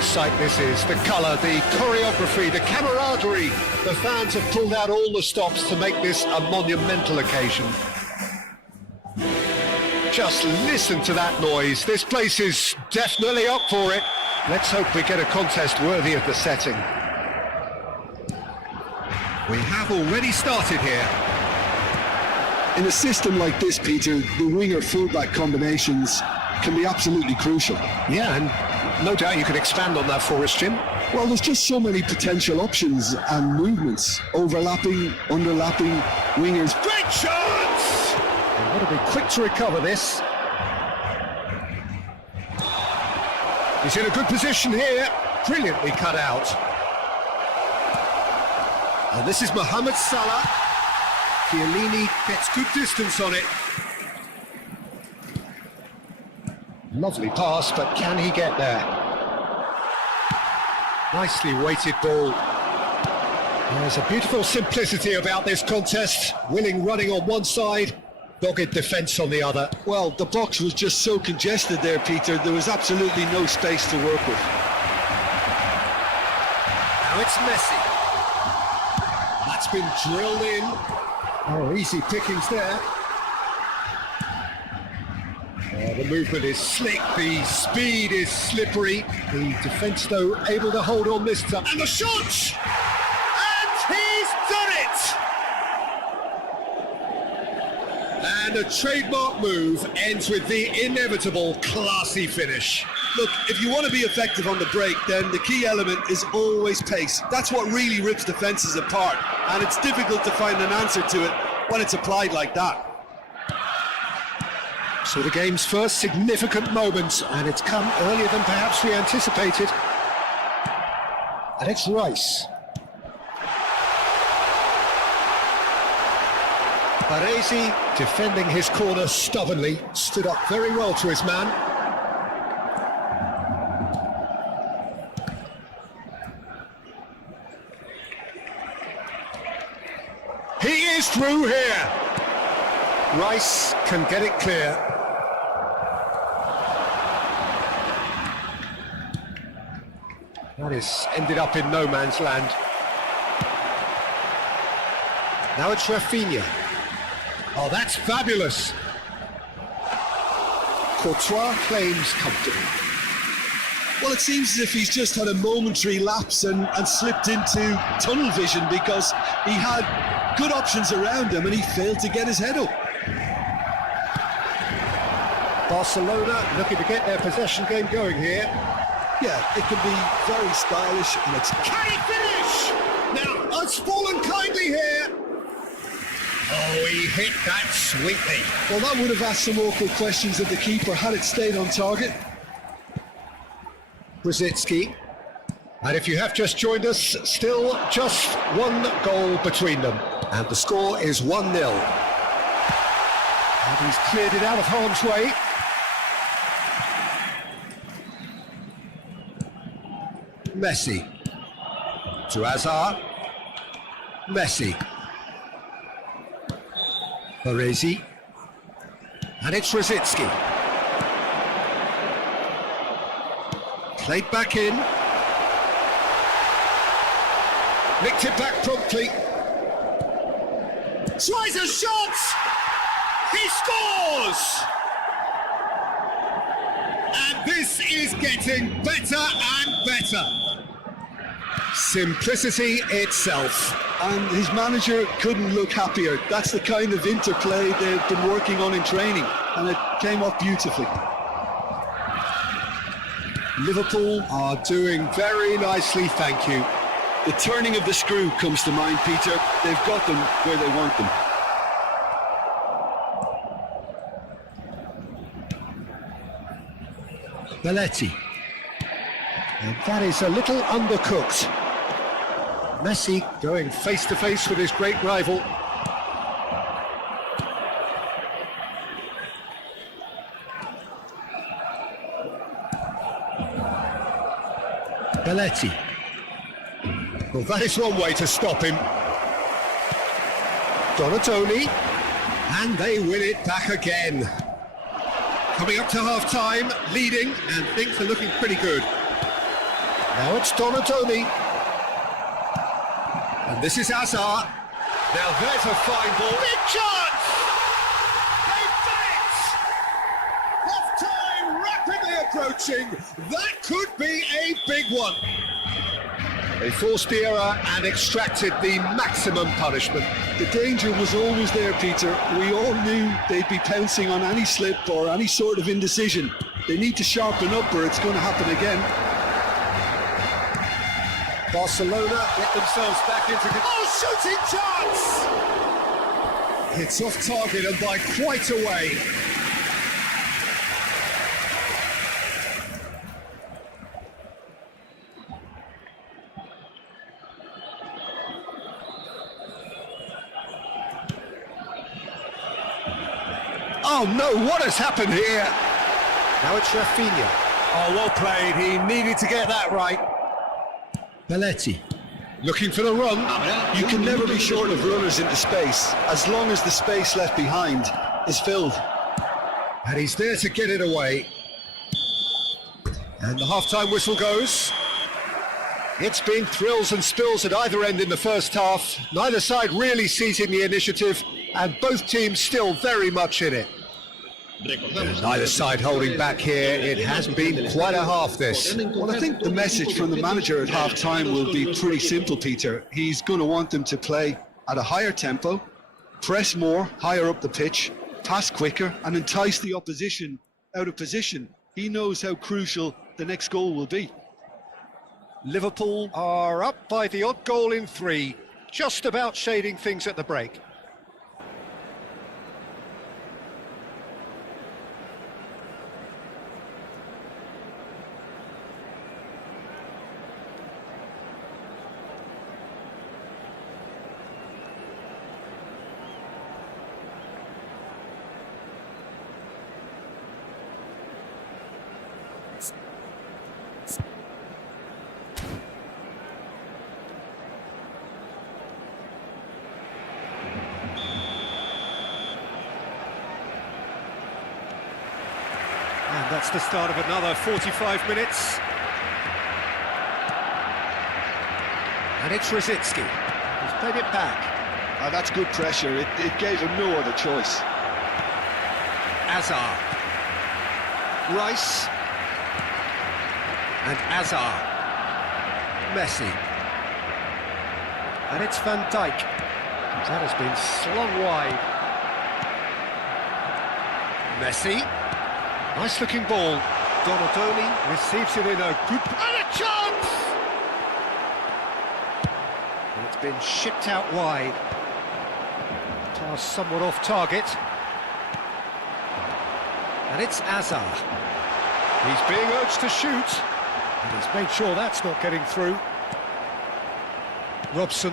a sight this is. The colour, the choreography, the camaraderie. The fans have pulled out all the stops to make this a monumental occasion. Just listen to that noise. This place is definitely up for it. Let's hope we get a contest worthy of the setting. We have already started here. In a system like this, Peter, the winger-fullback combinations can be absolutely crucial. Yeah, and no doubt you could expand on that for us, Jim. Well, there's just so many potential options and movements. Overlapping, underlapping, wingers. Great chance! They've got to be quick to recover this. He's in a good position here. Brilliantly cut out. And this is Mohamed Salah. Chiellini gets good distance on it. Lovely pass, but can he get there? Nicely weighted ball. There's a beautiful simplicity about this contest. Willing running on one side, dogged defence on the other. Well, the box was just so congested there, Peter. There was absolutely no space to work with. Now it's Messi. That's been drilled in. Oh, easy pickings there. The movement is slick, the speed is slippery. The defence, though, able to hold on this time. And the shot! And he's done it! And a trademark move ends with the inevitable classy finish. Look, if you want to be effective on the break, then the key element is always pace. That's what really rips defences apart, and it's difficult to find an answer to it when it's applied like that. So the game's first significant moment, and it's come earlier than perhaps we anticipated. And it's Rice. Baresi, defending his corner stubbornly, stood up very well to his man. He is through here. Rice can get it clear. That is ended up in no man's land. Now it's Rafinha. Oh, that's fabulous. Courtois claims comfortably. Well, it seems as if he's just had a momentary lapse and slipped into tunnel vision, because he had good options around him and he failed to get his head up. Barcelona looking to get their possession game going here. Yeah, it can be very stylish, and it's... Can he finish? Now, it's fallen kindly here. Oh, he hit that sweetly. Well, that would have asked some awkward questions of the keeper had it stayed on target. Brzezinski. And if you have just joined us, still just one goal between them. And the score is 1-0. And he's cleared it out of harm's way. Messi. To Hazard. Messi. Baresi. And it's Brzezinski. Played back in. Nicked it back promptly. Tries a shot! He scores! And this is getting better and better. Simplicity itself. And his manager couldn't look happier. That's the kind of interplay they've been working on in training, and it came off beautifully. Liverpool are doing very nicely, thank you. The turning of the screw comes to mind, Peter. They've got them where they want them. Belletti. And that is a little undercooked. Messi going face to face with his great rival. Belletti. Well, that is one way to stop him. Donatoni. And they win it back again. Coming up to half-time, leading, and things are looking pretty good. Now it's Donatoni. And this is Azar. Now there's a fine ball. Big chance! They've done it! Half-time rapidly approaching. That could be a big one. They forced the error and extracted the maximum punishment. The danger was always there, Peter. We all knew they'd be pouncing on any slip or any sort of indecision. They need to sharpen up or it's going to happen again. Barcelona get themselves back into... Oh, shooting chance! It's off target and by quite a way. Oh no, what has happened here? Now it's Rafinha. Oh, well played, he needed to get that right. Belletti, looking for the run. You can never be short of runners into space, as long as the space left behind is filled. And he's there to get it away. And the half-time whistle goes. It's been thrills and spills at either end in the first half. Neither side really seizing the initiative, and both teams still very much in it. Neither side holding back here. It has been quite a half, this. Well, I think the message from the manager at half-time will be pretty simple, Peter. He's going to want them to play at a higher tempo, press more, higher up the pitch, pass quicker, and entice the opposition out of position. He knows how crucial the next goal will be. Liverpool are up by the odd goal in 3, just about shading things at the break. And that's the start of another 45 minutes. And it's Rosicki. He's played it back. That's good pressure. It gave him no other choice. Azar. Rice. And Azar. Messi. And it's Van Dijk. That has been slung wide. Messi. Nice looking ball. Donatoni receives it in a good... And a chance! And it's been shipped out wide. Pass somewhat off target. And it's Azar. He's being urged to shoot. And he's made sure that's not getting through. Robson.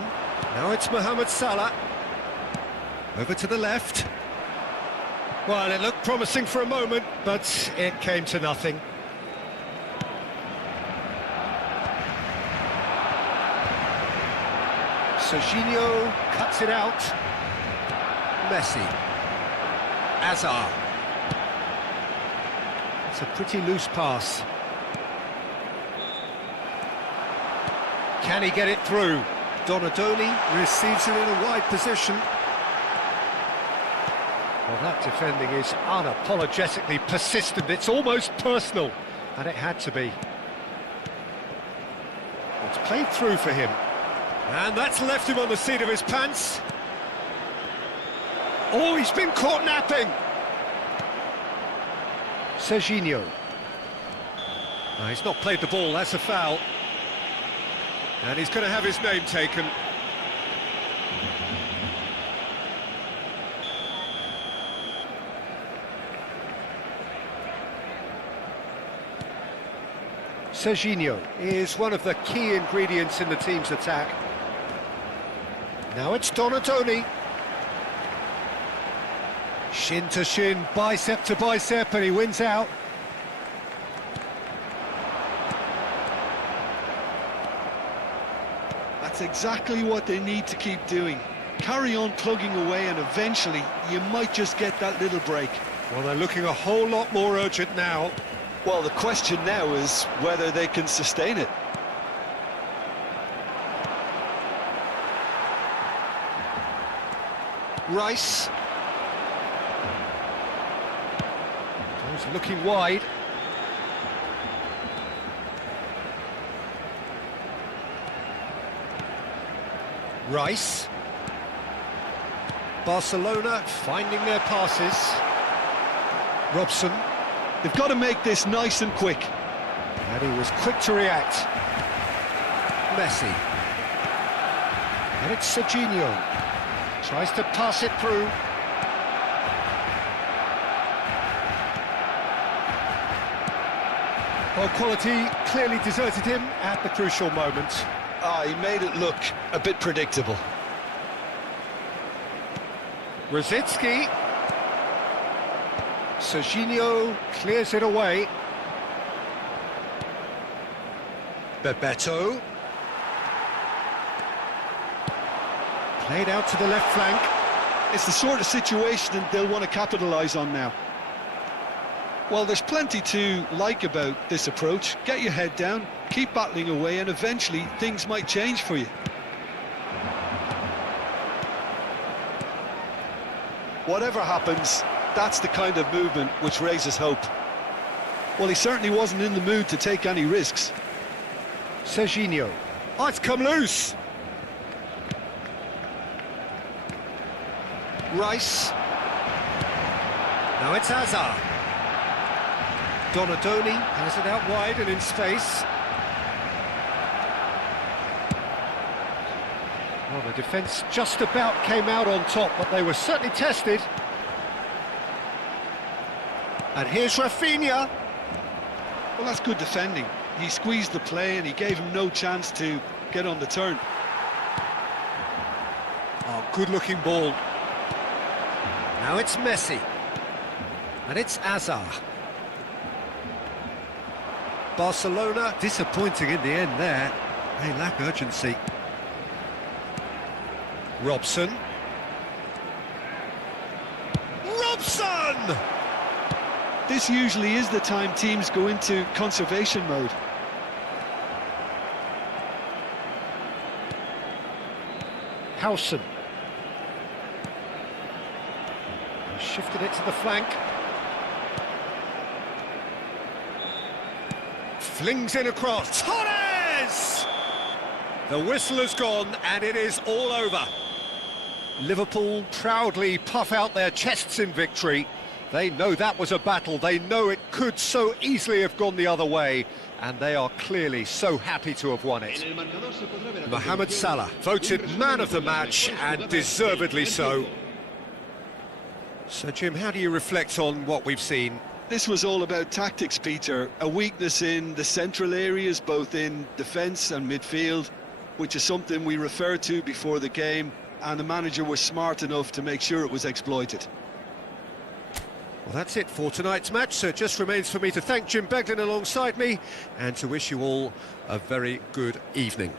Now it's Mohamed Salah. Over to the left. Well, it looked promising for a moment, but it came to nothing. Serginho cuts it out. Messi. Azar. It's a pretty loose pass. Can he get it through? Donatoni receives it in a wide position. Well, that defending is unapologetically persistent. It's almost personal, and it had to be. It's played through for him. And that's left him on the seat of his pants. Oh, he's been caught napping. Serginho. No, he's not played the ball, that's a foul. And he's going to have his name taken. Serginho is one of the key ingredients in the team's attack. Now it's Donatoni. Shin to shin, bicep to bicep, and he wins out. That's exactly what they need to keep doing. Carry on plugging away and eventually you might just get that little break. Well, they're looking a whole lot more urgent now. Well, the question now is whether they can sustain it. Rice. He's looking wide. Rice. Barcelona finding their passes. Robson. They've got to make this nice and quick. And he was quick to react. Messi. And it's Serginho. Tries to pass it through. Well, quality clearly deserted him at the crucial moment. He made it look a bit predictable. Rosicki. Serginho clears it away. Bebeto. Played out to the left flank. It's the sort of situation that they'll want to capitalise on now. Well, there's plenty to like about this approach. Get your head down, keep battling away, and eventually things might change for you. Whatever happens, that's the kind of movement which raises hope. Well, he certainly wasn't in the mood to take any risks. Serginho. Oh, it's come loose. Rice. Now it's Hazard. Donadoni has it out wide and in space. Well, the defence just about came out on top, but they were certainly tested. And here's Rafinha. Well, that's good defending. He squeezed the play and he gave him no chance to get on the turn. Oh, good-looking ball. Now it's Messi. And it's Hazard. Barcelona disappointing in the end there. They lack urgency. Robson. Robson! This usually is the time teams go into conservation mode. Howson. Shifted it to the flank. Flings in across. Torres! The whistle has gone and it is all over. Liverpool proudly puff out their chests in victory. They know that was a battle. They know it could so easily have gone the other way. And they are clearly so happy to have won it. Mohamed Salah voted man of the match, and deservedly so. So, Jim, how do you reflect on what we've seen? This was all about tactics, Peter. A weakness in the central areas, both in defence and midfield, which is something we referred to before the game, and the manager was smart enough to make sure it was exploited. Well, that's it for tonight's match, so it just remains for me to thank Jim Beglin alongside me and to wish you all a very good evening.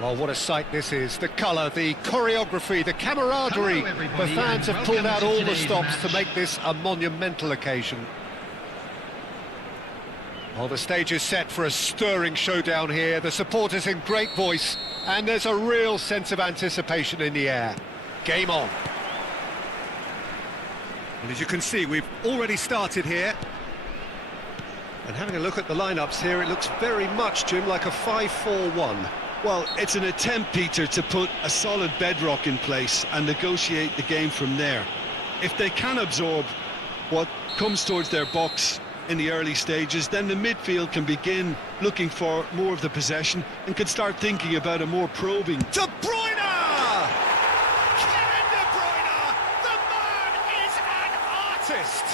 Well, what a sight this is. The colour, the choreography, the camaraderie. The fans have pulled out all the stops to make this a monumental occasion. Well, the stage is set for a stirring showdown here. The supporters in great voice, and there's a real sense of anticipation in the air. Game on. And as you can see, we've already started here. And having a look at the lineups here, it looks very much, Jim, like a 5-4-1. Well, it's an attempt, Peter, to put a solid bedrock in place and negotiate the game from there. If they can absorb what comes towards their box in the early stages, then the midfield can begin looking for more of the possession and can start thinking about a more probing. De Bruyne! Kevin De Bruyne! The man is an artist!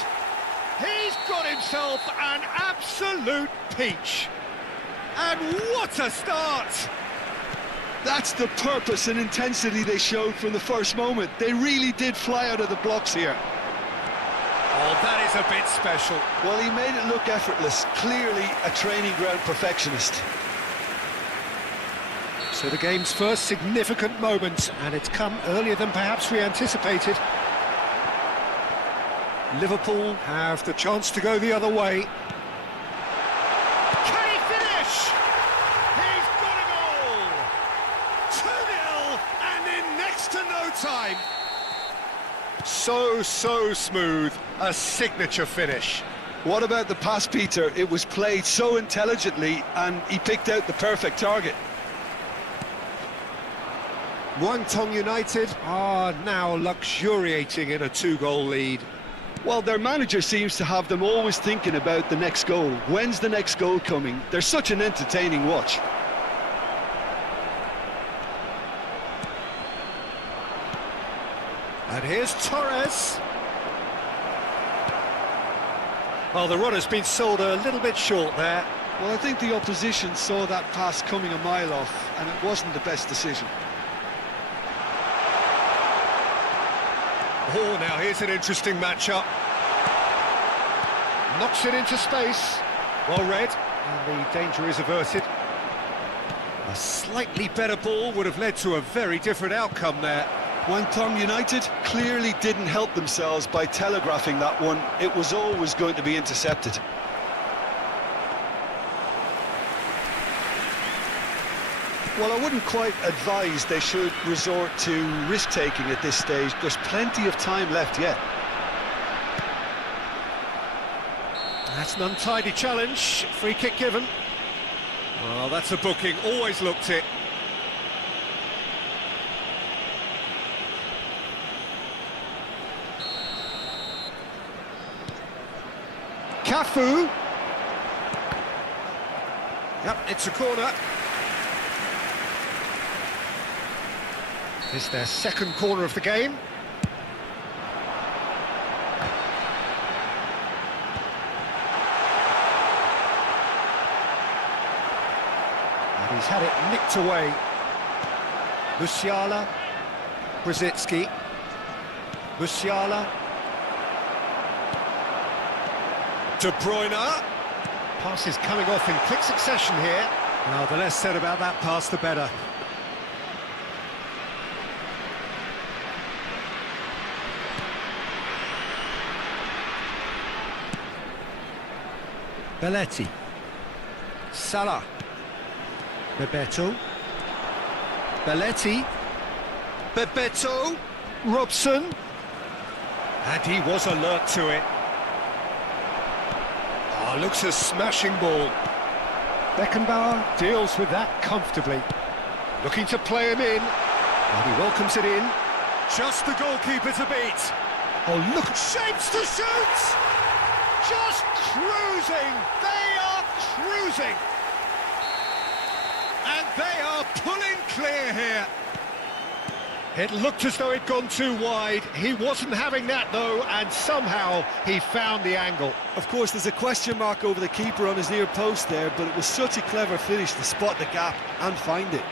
He's got himself an absolute peach. And what a start! That's the purpose and intensity they showed from the first moment. They really did fly out of the blocks here. Oh, that is a bit special. Well, he made it look effortless. Clearly a training ground perfectionist. So the game's first significant moment, and it's come earlier than perhaps we anticipated. Liverpool have the chance to go the other way. Can he finish? He's got a goal! 2-0, and in next to no time. So smooth, a signature finish. What about the pass, Peter? It was played so intelligently and he picked out the perfect target. Menonton United are now luxuriating in a 2-goal lead. Well, their manager seems to have them always thinking about the next goal. When's the next goal coming? They're such an entertaining watch. And here's Torres. Well, the runner's been sold a little bit short there. Well, I think the opposition saw that pass coming a mile off, and it wasn't the best decision. Oh, now here's an interesting matchup. Knocks it into space. Well read, and the danger is averted. A slightly better ball would have led to a very different outcome there. Menonton United clearly didn't help themselves by telegraphing that one. It was always going to be intercepted. Well, I wouldn't quite advise they should resort to risk-taking at this stage. There's plenty of time left yet. That's an untidy challenge. Free kick given. Well, that's a booking. Always looked it. Cafu. Yep, it's a corner. It's their second corner of the game. And he's had it nicked away. Musiala, Brzezinski, Musiala, De Bruyne. Pass is coming off in quick succession here. Well, the less said about that pass, the better. Belletti, Salah, Bebeto, Belletti, Bebeto, Robson, and he was alert to it. Oh, looks a smashing ball. Beckenbauer deals with that comfortably. Looking to play him in, and he welcomes it in. Just the goalkeeper to beat. Oh, look, shapes to shoot! Just cruising, they are cruising. And they are pulling clear here. It looked as though it'd gone too wide. He wasn't having that though, and somehow he found the angle. Of course, there's a question mark over the keeper on his near post there, but it was such a clever finish to spot the gap and find it.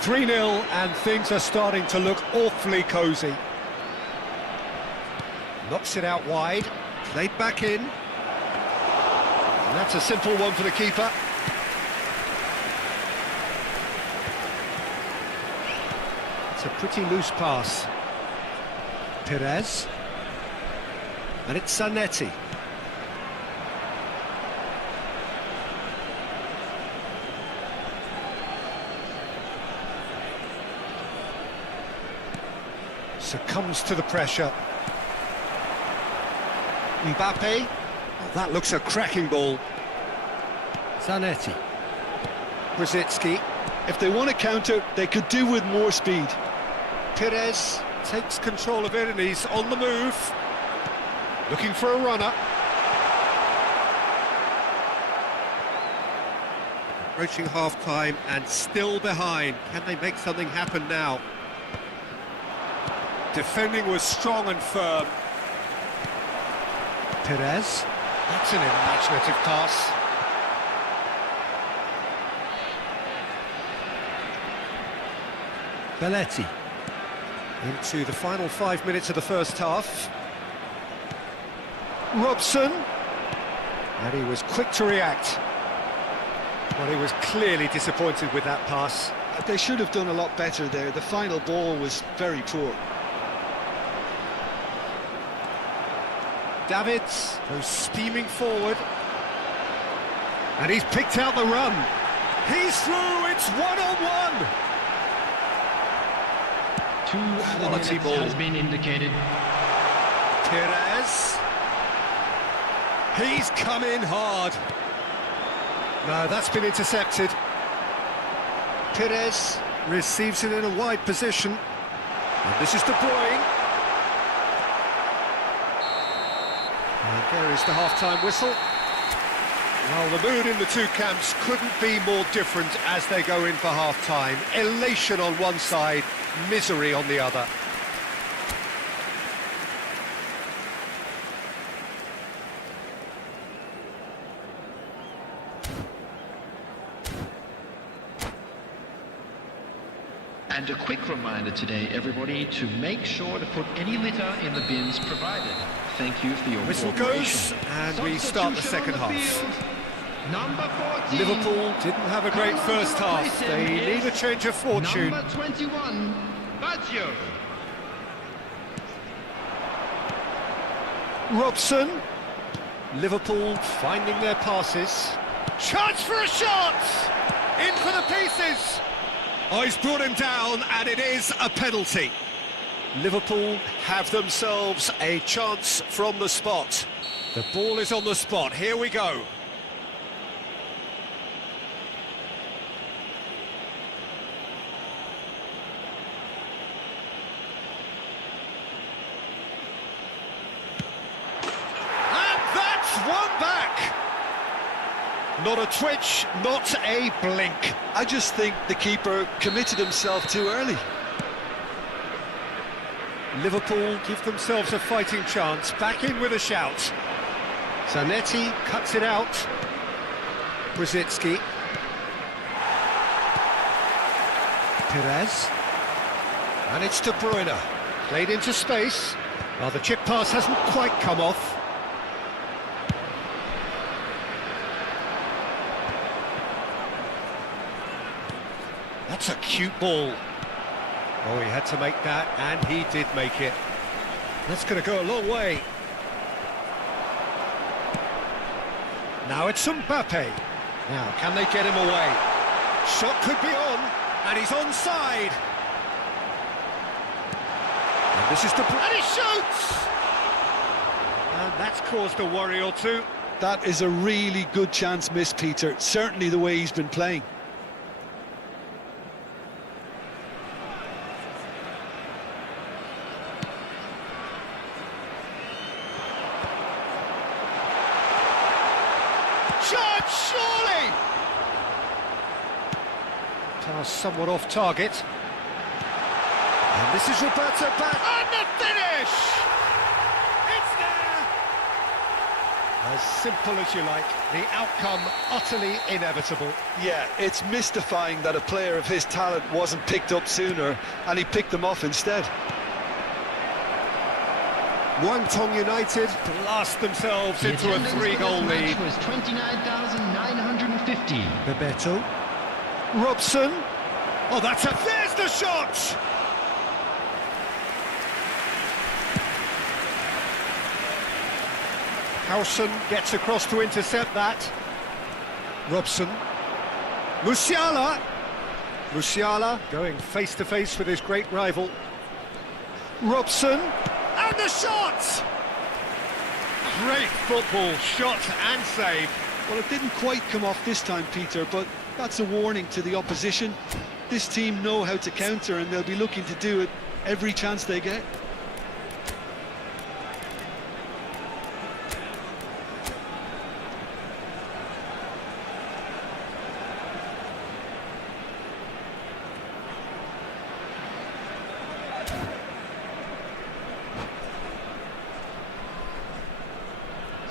3-0, and things are starting to look awfully cosy. Knocks it out wide, played back in. And that's a simple one for the keeper. It's a pretty loose pass. Perez. And it's Zanetti. Succumbs to the pressure. Mbappe. Oh, that looks a cracking ball. Zanetti. Brzezinski. If they want to counter, they could do with more speed. Perez takes control of it and he's on the move. Looking for a runner. Approaching half-time and still behind. Can they make something happen now? Defending was strong and firm. Perez. That's an imaginative pass. Belletti. Into the final 5 minutes of the first half. Robson. And he was quick to react. But he was clearly disappointed with that pass. They should have done a lot better there. The final ball was very poor. Davids goes steaming forward. And he's picked out the run. He's through, it's one-on-one. Quality ball has been indicated. Perez. He's come in hard. No, that's been intercepted. Perez receives it in a wide position. And this is De Bruyne. And there is the half-time whistle. Well, the mood in the two camps couldn't be more different as they go in for half-time. Elation on one side, misery on the other. And a quick reminder today, everybody, to make sure to put any litter in the bins provided. Thank you for your Whistle cooperation. goes, and we start the second half. Field, number 14. Liverpool didn't have a great first half. They need a change of fortune. Number 21, Baggio. Robson. Liverpool finding their passes. Chance for a shot! In for the pieces! Oh, he's brought him down, and it is a penalty. Liverpool have themselves a chance from the spot. The ball is on the spot. Here we go. And that's one back. Not a twitch, not a blink. I just think the keeper committed himself too early. Liverpool give themselves a fighting chance, back in with a shout. Zanetti cuts it out. Brzezinski. Perez. And it's De Bruyne. Played into space. Well, the chip pass hasn't quite come off. That's a cute ball. Oh, he had to make that, and he did make it. That's going to go a long way. Now it's Mbappe. Now, can they get him away? Shot could be on, and he's onside. And this is the... And he shoots! And that's caused a worry or two. That is a really good chance missed, Peter. Certainly the way he's been playing. Surely! Pass somewhat off target. And this is Roberto back. And the finish! It's there! As simple as you like. The outcome utterly inevitable. Yeah, it's mystifying that a player of his talent wasn't picked up sooner, and he picked them off instead. Guangdong United blast themselves into a 3-goal lead. Was 29,950. Bebeto. Robson. Oh, there's the shot! Howson gets across to intercept that. Robson. Musiala. Musiala going face-to-face with his great rival. Robson. And the shot! Great football, shot and save. Well, it didn't quite come off this time, Peter, but that's a warning to the opposition. This team know how to counter, and they'll be looking to do it every chance they get.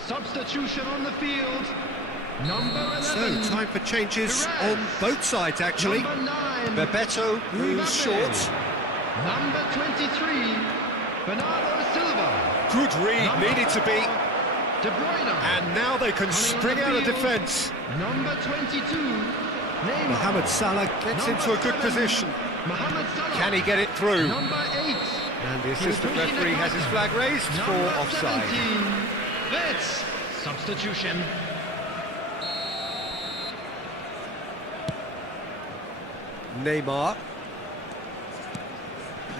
Substitution on the field. Number 11. So, time for changes Perez. on both sides, actually. Number 9. Bebeto moves Mbappe. short. Number 23. Bernardo Silva. Good read, Number needed to be. 4, De Bruyne. And now they can Coming spring on out the of field. defence. Number 22. Neymar. Mohamed Salah gets Number into a good 7, position. Mohamed Salah. Can he get it through? Number 8. And the assistant referee has his flag raised for Number offside. 17. That's substitution. Neymar.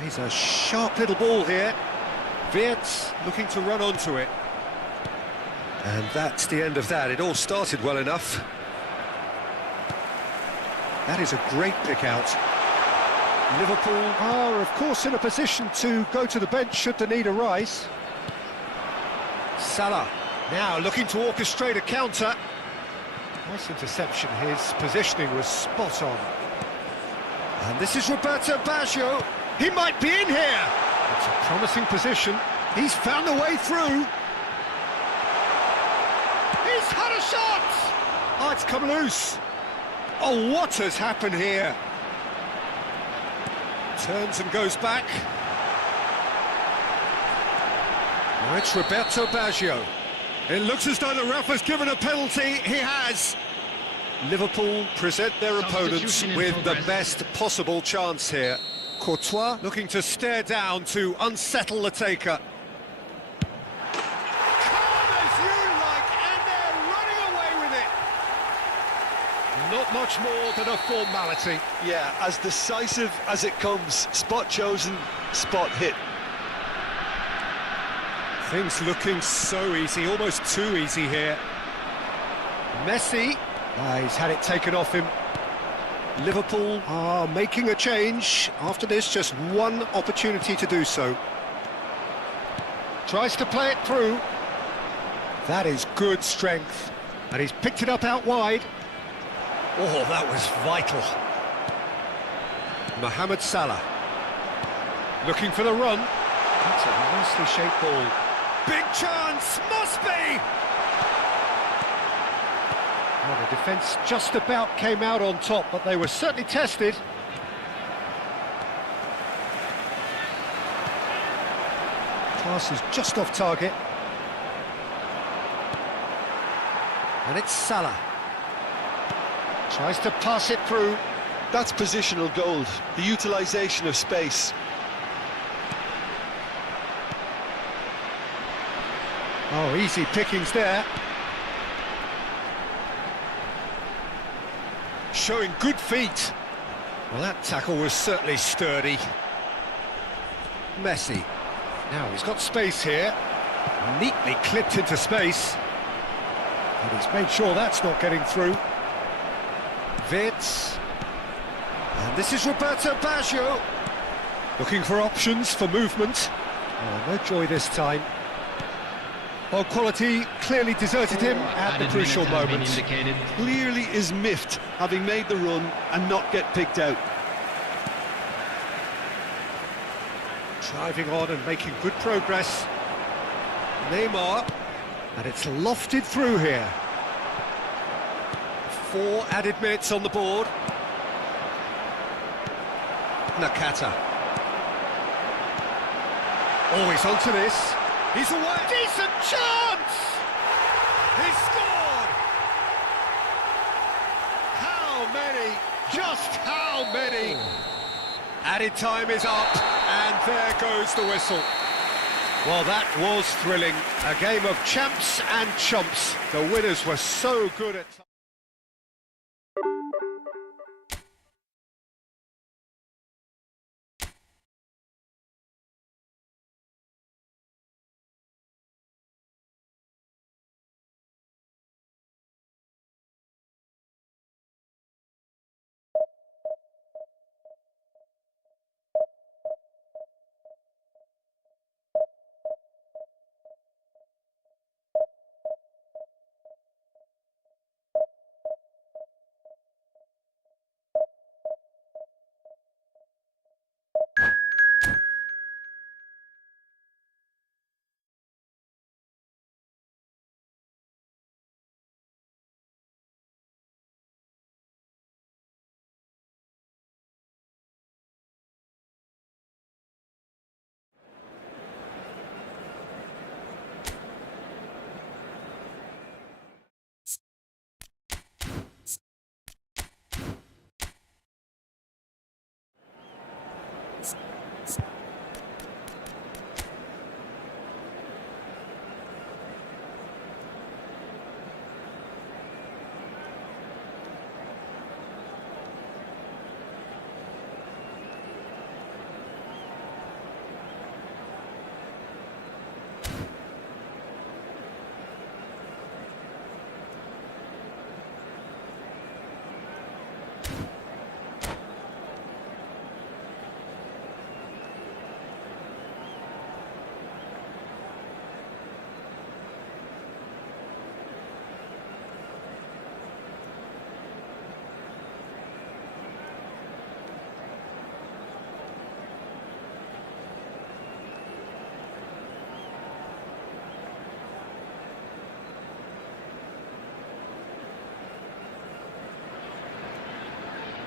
He's a sharp little ball here. Wirtz looking to run onto it. And that's the end of that. It all started well enough. That is a great pick out. Liverpool are, of course, in a position to go to the bench should the need arise. Salah now looking to orchestrate a counter. Nice interception. His positioning was spot on. And this is Roberto Baggio. He might be in here. It's a promising position. He's found a way through. He's had a shot. Oh, it's come loose. Oh, what has happened here? Turns and goes back. Now it's Roberto Baggio. It looks as though the ref has given a penalty. He has. Liverpool present their opponents Substitution in with the progress. best possible chance here. Courtois looking to stare down to unsettle the taker. Calm as you like, and they're running away with it. Not much more than a formality. Yeah, as decisive as it comes. Spot chosen, spot hit. Things looking so easy, almost too easy here. Messi, he's had it taken off him. Liverpool are making a change. After this, just one opportunity to do so. Tries to play it through. That is good strength. And he's picked it up out wide. Oh, that was vital. Mohamed Salah. Looking for the run. That's a nicely shaped ball. Big chance, must be! Well, the defence just about came out on top, but they were certainly tested. Pass is just off target. And it's Salah. Tries to pass it through. That's positional gold, the utilisation of space. Oh, easy pickings there. Showing good feet. Well, that tackle was certainly sturdy. Messi. Now he's got space here. Neatly clipped into space. And he's made sure that's not getting through. Wirtz. And this is Roberto Baggio. Looking for options for movement. Oh, no joy this time. Well, quality clearly deserted him at the crucial moment. Clearly is miffed, having made the run and not get picked out. Driving on and making good progress. Neymar. And it's lofted through here. 4 added minutes on the board. Nakata. Oh, he's onto this. He's away. Decent chance! He scored! How many? Just how many? Added time is up, and there goes the whistle. Well, that was thrilling. A game of champs and chumps. The winners were so good at...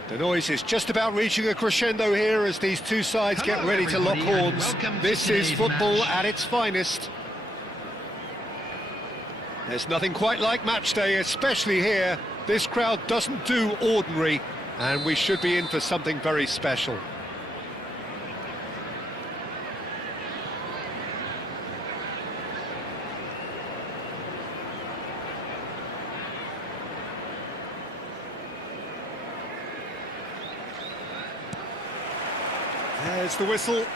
The noise is just about reaching a crescendo here as these two sides get ready to lock horns. This is football at its finest. There's nothing quite like match day, especially here. This crowd doesn't do ordinary, and we should be in for something very special. There's the whistle.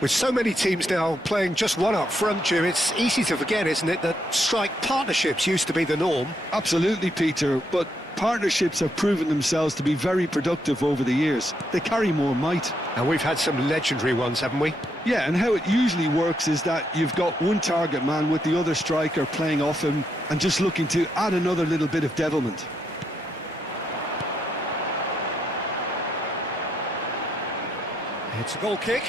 With so many teams now playing just one up front, Jim, it's easy to forget, isn't it, that strike partnerships used to be the norm? Absolutely, Peter, but partnerships have proven themselves to be very productive over the years. They carry more might. And we've had some legendary ones, haven't we? Yeah, and how it usually works is that you've got one target man with the other striker playing off him and just looking to add another little bit of devilment. It's a goal kick.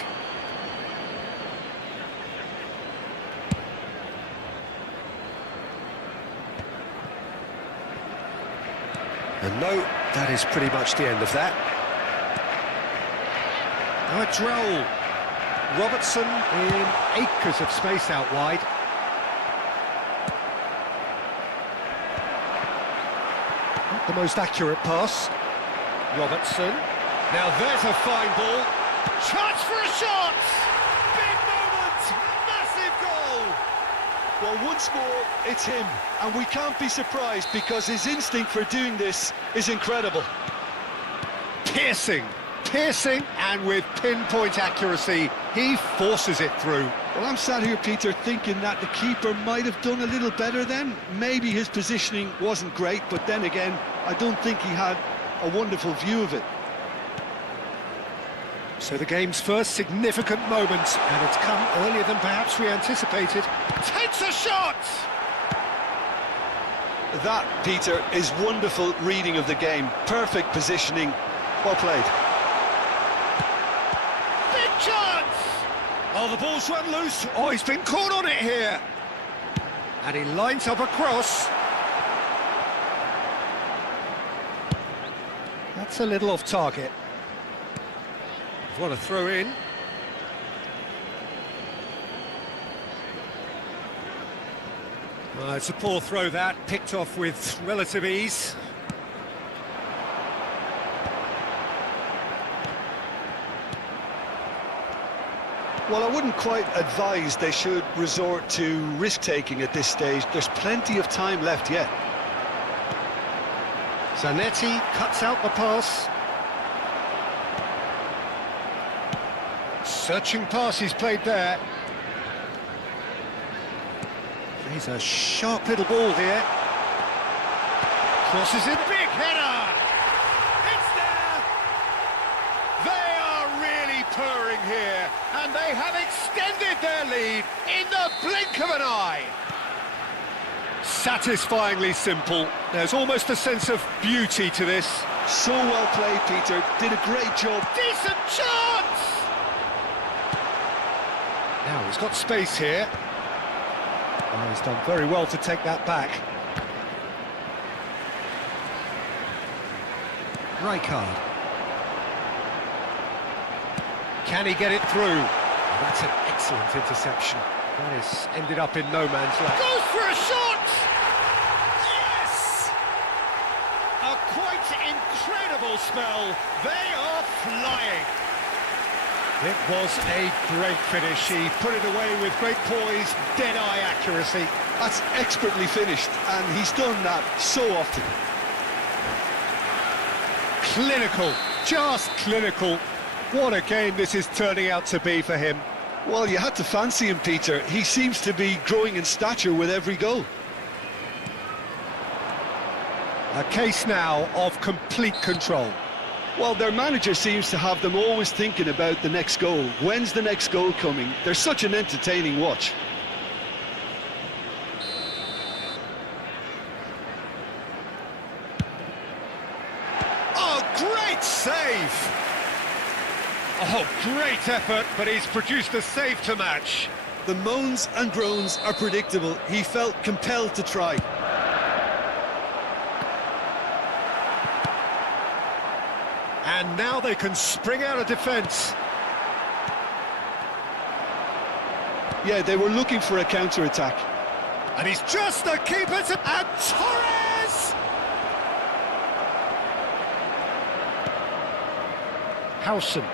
And no, that is pretty much the end of that. Now it's Raul. Robertson in acres of space out wide. Not the most accurate pass. Robertson. Now there's a fine ball. Chance for a shot! Big moment! Massive goal! Well, once more, it's him, and we can't be surprised because his instinct for doing this is incredible. Piercing, and with pinpoint accuracy, he forces it through. Well, I'm sat here, Peter, thinking that the keeper might have done a little better then. Maybe his positioning wasn't great, but then again, I don't think he had a wonderful view of it. So the game's first significant moment, and it's come earlier than perhaps we anticipated. Takes a shot! That, Peter, is wonderful reading of the game. Perfect positioning. Well played. Big chance! Oh, the ball's run loose. Oh, he's been caught on it here. And he lines up a cross. That's a little off target. What a throw in. It's a poor throw that, picked off with relative ease. Well, I wouldn't quite advise they should resort to risk-taking at this stage. There's plenty of time left yet. Zanetti cuts out the pass. Searching pass he's played there. He's a sharp little ball here. Crosses it, big header! It's there! They are really purring here, and they have extended their lead in the blink of an eye. Satisfyingly simple. There's almost a sense of beauty to this. So well played, Peter. Did a great job. Decent chance! Now he's got space here. Oh, he's done very well to take that back. Rijkaard. Can he get it through? That's an excellent interception. That has ended up in no man's land. Goes for a shot! Yes! A quite incredible spell. They are flying. It was a great finish. He put it away with great poise, dead-eye accuracy. That's expertly finished, and he's done that so often. Clinical, just clinical. What a game this is turning out to be for him. Well, you had to fancy him, Peter. He seems to be growing in stature with every goal. A case now of complete control. Well, their manager seems to have them always thinking about the next goal. When's the next goal coming? They're such an entertaining watch. Oh, great save! Oh, great effort, but he's produced a save to match. The moans and groans are predictable. He felt compelled to try. And now they can spring out of defence. Yeah, they were looking for a counter-attack. And he's just the keeper to... And Torres! Howson.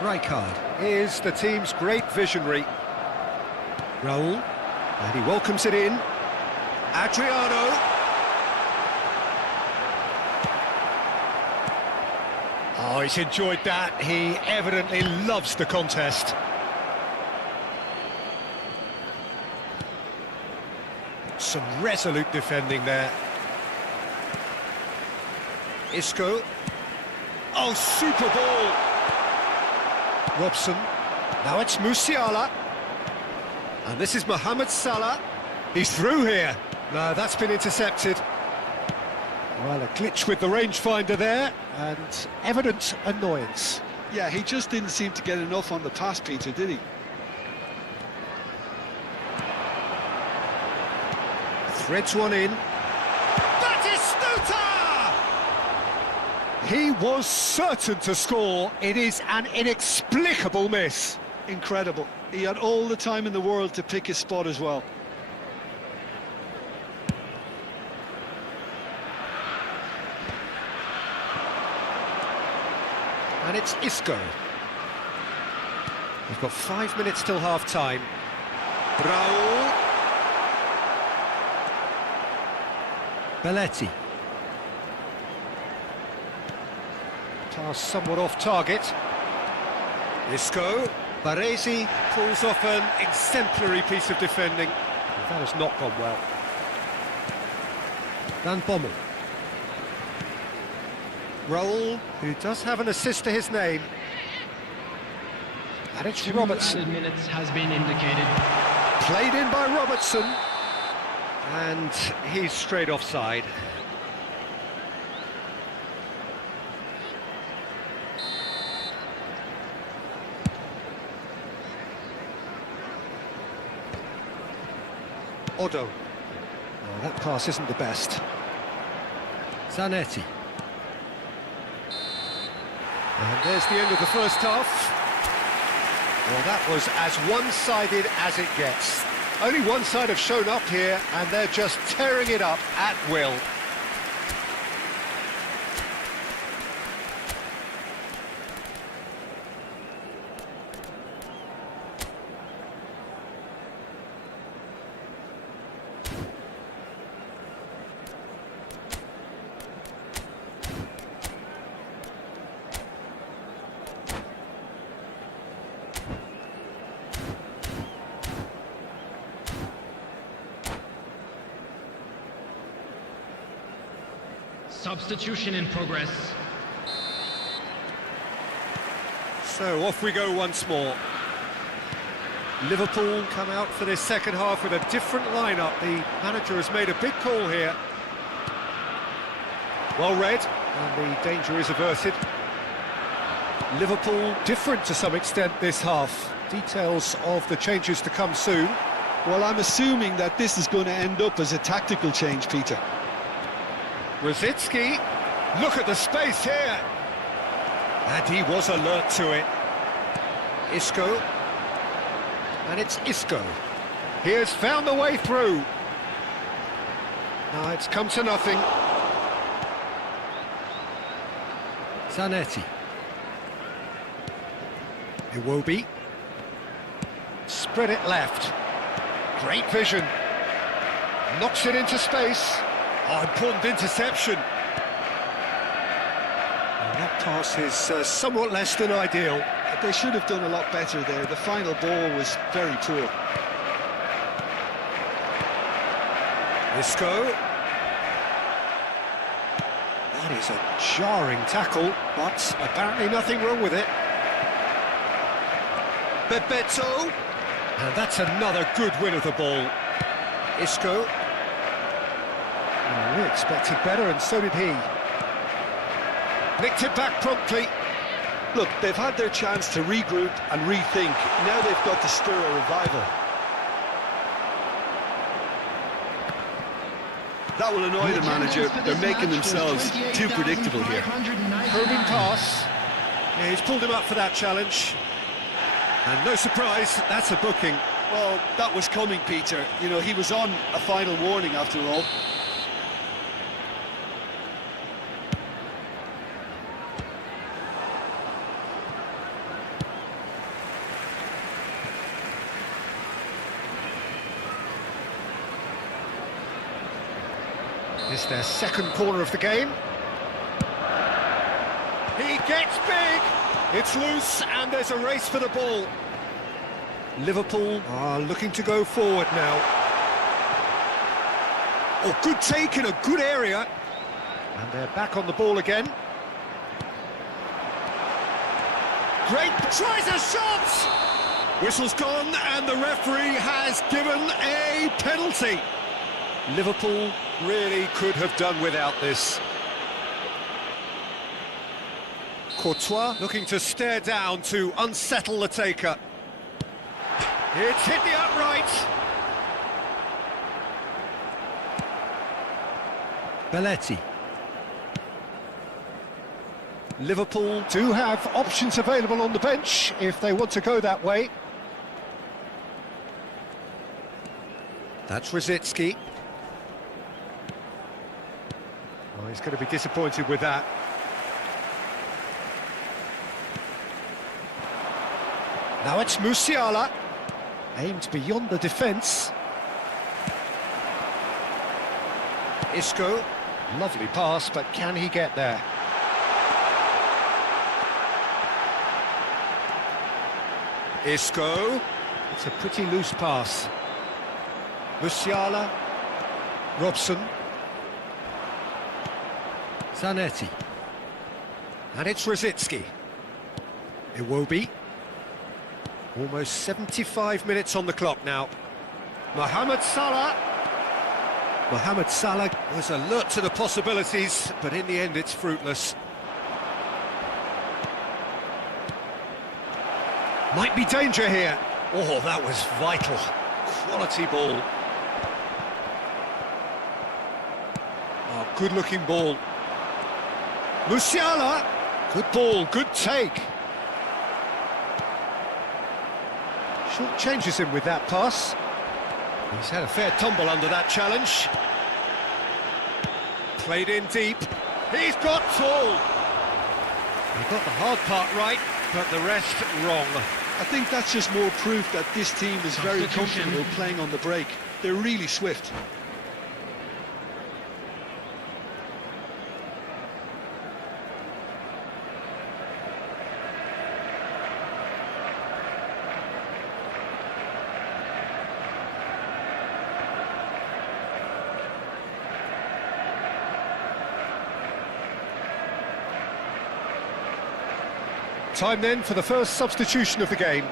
Rijkaard is the team's great visionary. Raul. And he welcomes it in. Adriano. Oh, he's enjoyed that. He evidently loves the contest. Some resolute defending there. Isco. Oh, super ball. Robson. Now it's Musiala. And this is Mohamed Salah. He's through here. No, that's been intercepted. Well, a glitch with the rangefinder there, and evident annoyance. Yeah, he just didn't seem to get enough on the pass, Peter, did he? Threads one in. Batistuta! He was certain to score. It is an inexplicable miss. Incredible. He had all the time in the world to pick his spot as well. And it's Isco. We've got 5 minutes till half-time. Raul. Belletti. Pass somewhat off target. Isco. Baresi pulls off an exemplary piece of defending. That has not gone well. Van Bommel. Raul, who does have an assist to his name. And it's Robertson. 2 minutes has been indicated. Played in by Robertson. And he's straight offside. Odo. Oh, that pass isn't the best. Zanetti. And there's the end of the first half. Well, that was as one-sided as it gets. Only one side have shown up here, and they're just tearing it up at will. Substitution in progress. So off we go once more. Liverpool come out for this second half with a different lineup. The manager has made a big call here. Well read, and the danger is averted. Liverpool different to some extent this half. Details of the changes to come soon. Well, I'm assuming that this is going to end up as a tactical change, Peter. Rosicki, look at the space here. And he was alert to it. Isco. And it's Isco. He has found the way through. Now it's come to nothing. Zanetti. Iwobi. Spread it left. Great vision. Knocks it into space. Oh, important interception. And that pass is somewhat less than ideal. They should have done a lot better there. The final ball was very poor. Isco. That is a jarring tackle, but apparently nothing wrong with it. Bebeto. And that's another good win of the ball. Isco. Oh, we expected better, and so did he. Nicked it back promptly. Look, they've had their chance to regroup and rethink. Now they've got to stir a revival. That will annoy the manager. They're making themselves too predictable here. Probing pass. Yeah, he's pulled him up for that challenge. And no surprise, that's a booking. Well, that was coming, Peter. You know, he was on a final warning after all. It's their second corner of the game. He gets big! It's loose, and there's a race for the ball. Liverpool are looking to go forward now. Oh, good take in a good area. And they're back on the ball again. Great, tries a shot! Whistle's gone, and the referee has given a penalty. Liverpool really could have done without this. Courtois looking to stare down to unsettle the taker. It's hit the upright. Belletti. Liverpool do have options available on the bench if they want to go that way. That's Rosicki. Oh, he's going to be disappointed with that. Now it's Musiala. Aimed beyond the defence. Isco. Lovely pass, but can he get there? Isco. It's a pretty loose pass. Musiala. Robson. Zanetti. And it's Rosicki. Iwobi. Almost 75 minutes on the clock now. Mohamed Salah. Mohamed Salah was alert to the possibilities, but in the end it's fruitless. Might be danger here. Oh, that was vital. Quality ball. Oh, good-looking ball. Musiala. Good ball, good take. Short changes him with that pass. He's had a fair tumble under that challenge. Played in deep. He's got tall. He got the hard part right, but the rest wrong. I think that's just more proof that this team is very comfortable playing on the break. They're really swift. Time then for the first substitution of the game.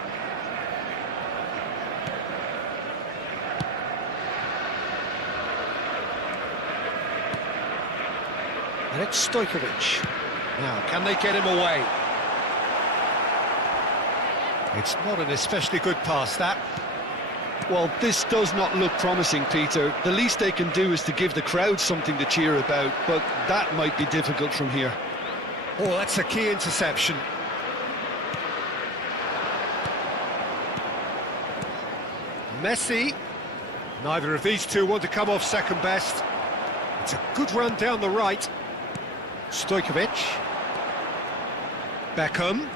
And it's Stojkovic. Now, can they get him away? It's not an especially good pass, that. Well, this does not look promising, Peter. The least they can do is to give the crowd something to cheer about, but that might be difficult from here. Oh, that's a key interception. Messi. Neither of these two want to come off second best. It's a good run down the right. Stojkovic. Beckham.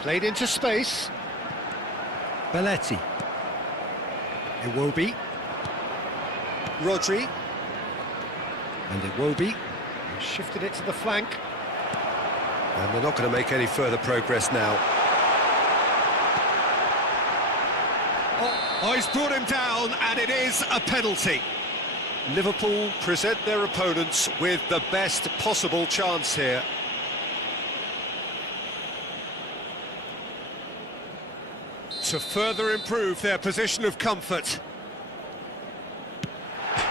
Played into space. Belletti. Iwobi. Rodri. And Iwobi. Shifted it to the flank. And they're not going to make any further progress now. Oh, he's brought him down, and it is a penalty. Liverpool present their opponents with the best possible chance here. To further improve their position of comfort. Calm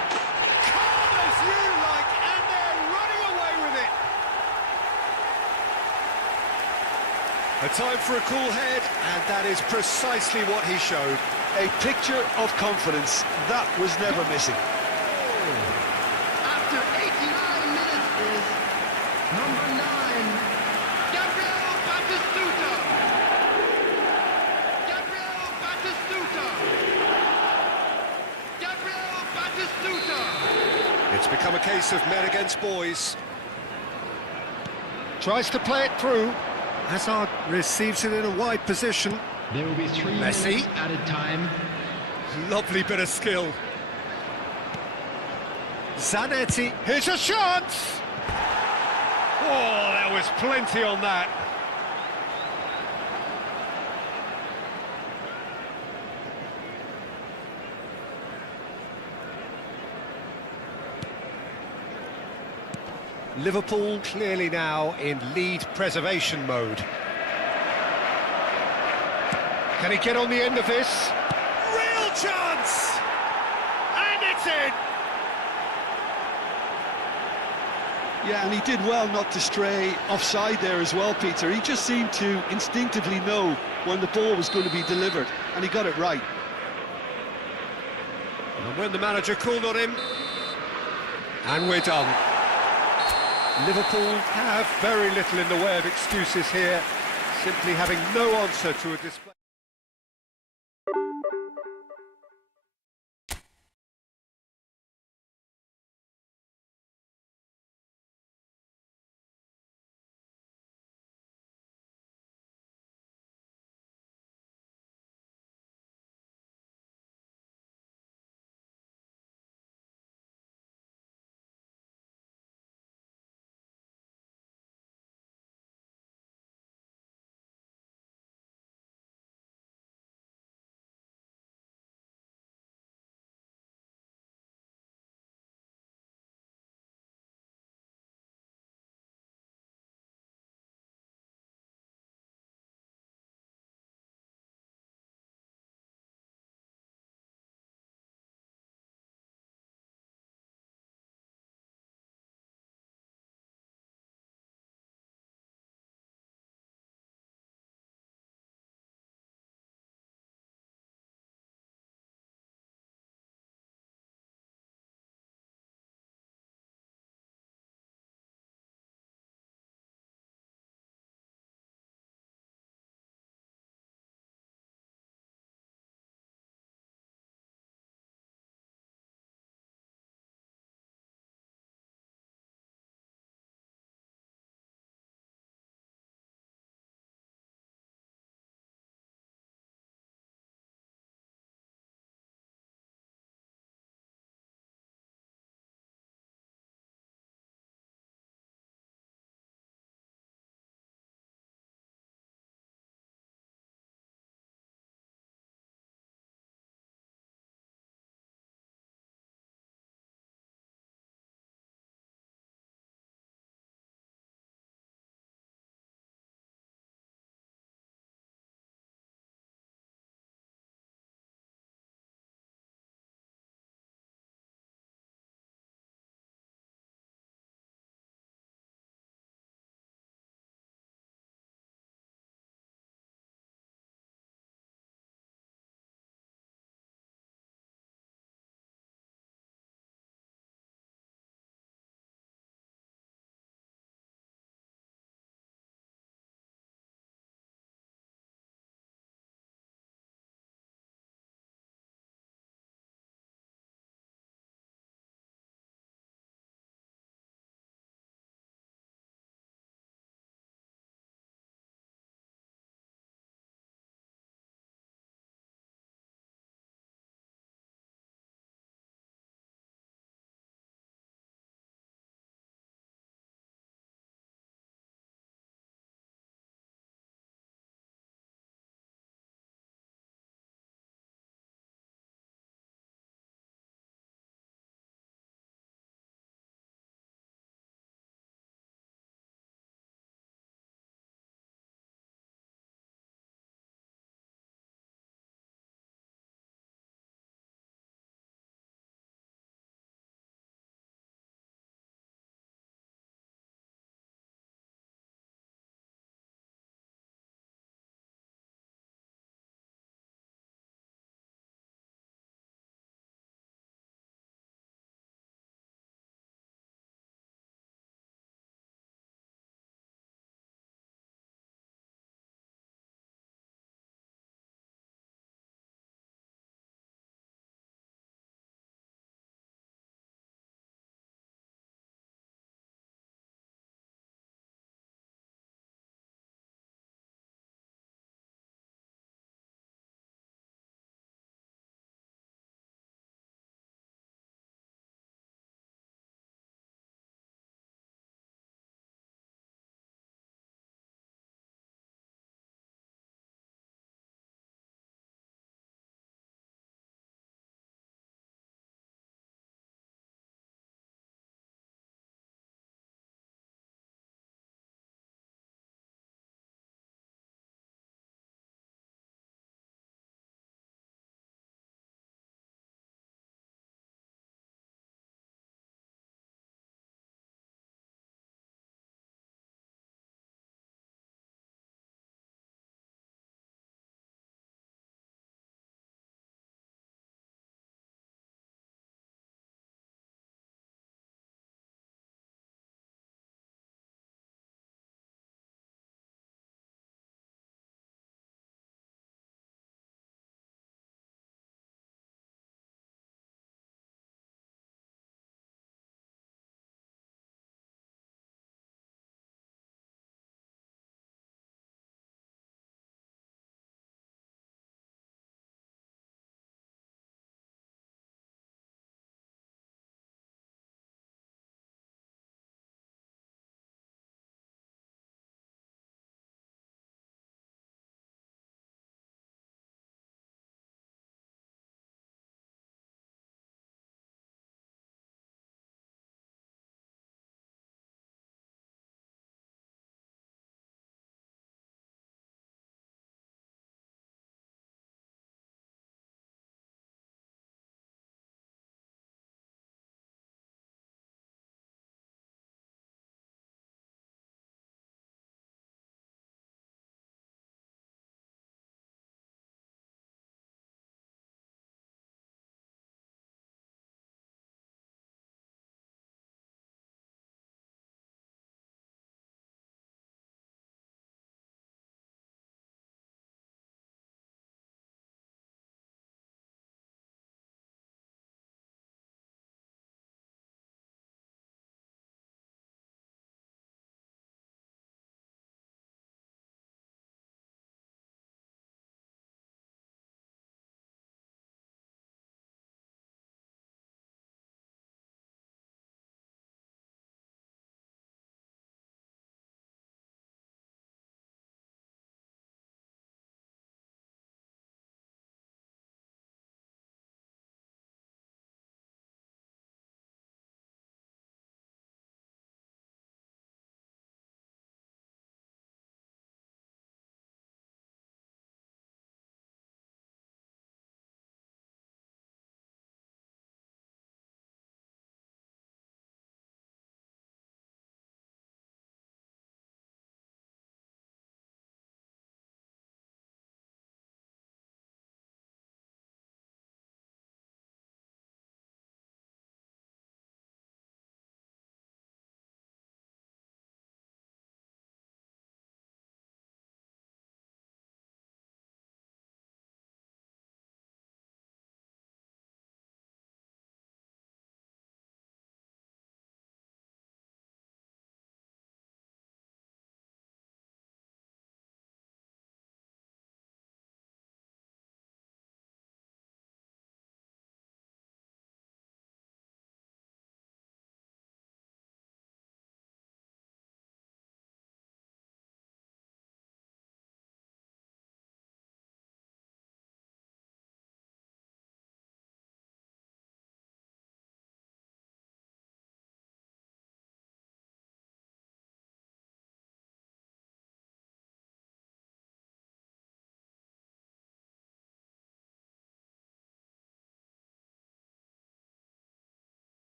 as you like, and they're running away with it. A time for a cool head, and that is precisely what he showed. A picture of confidence, that was never missing. After 89 minutes is number 9, Gabriel Batistuta. Gabriel Batistuta. Gabriel Batistuta. It's become a case of men against boys. Tries to play it through. Hazard receives it in a wide position. There will be 3 Messi. minutes added time. Lovely bit of skill. Zanetti, here's a chance! Oh, there was plenty on that. Liverpool clearly now in lead preservation mode. Can he get on the end of this? Real chance! And it's in! Yeah, and he did well not to stray offside there as well, Peter. He just seemed to instinctively know when the ball was going to be delivered, and he got it right. And when the manager called on him, and we're done. Liverpool have very little in the way of excuses here, simply having no answer to a display.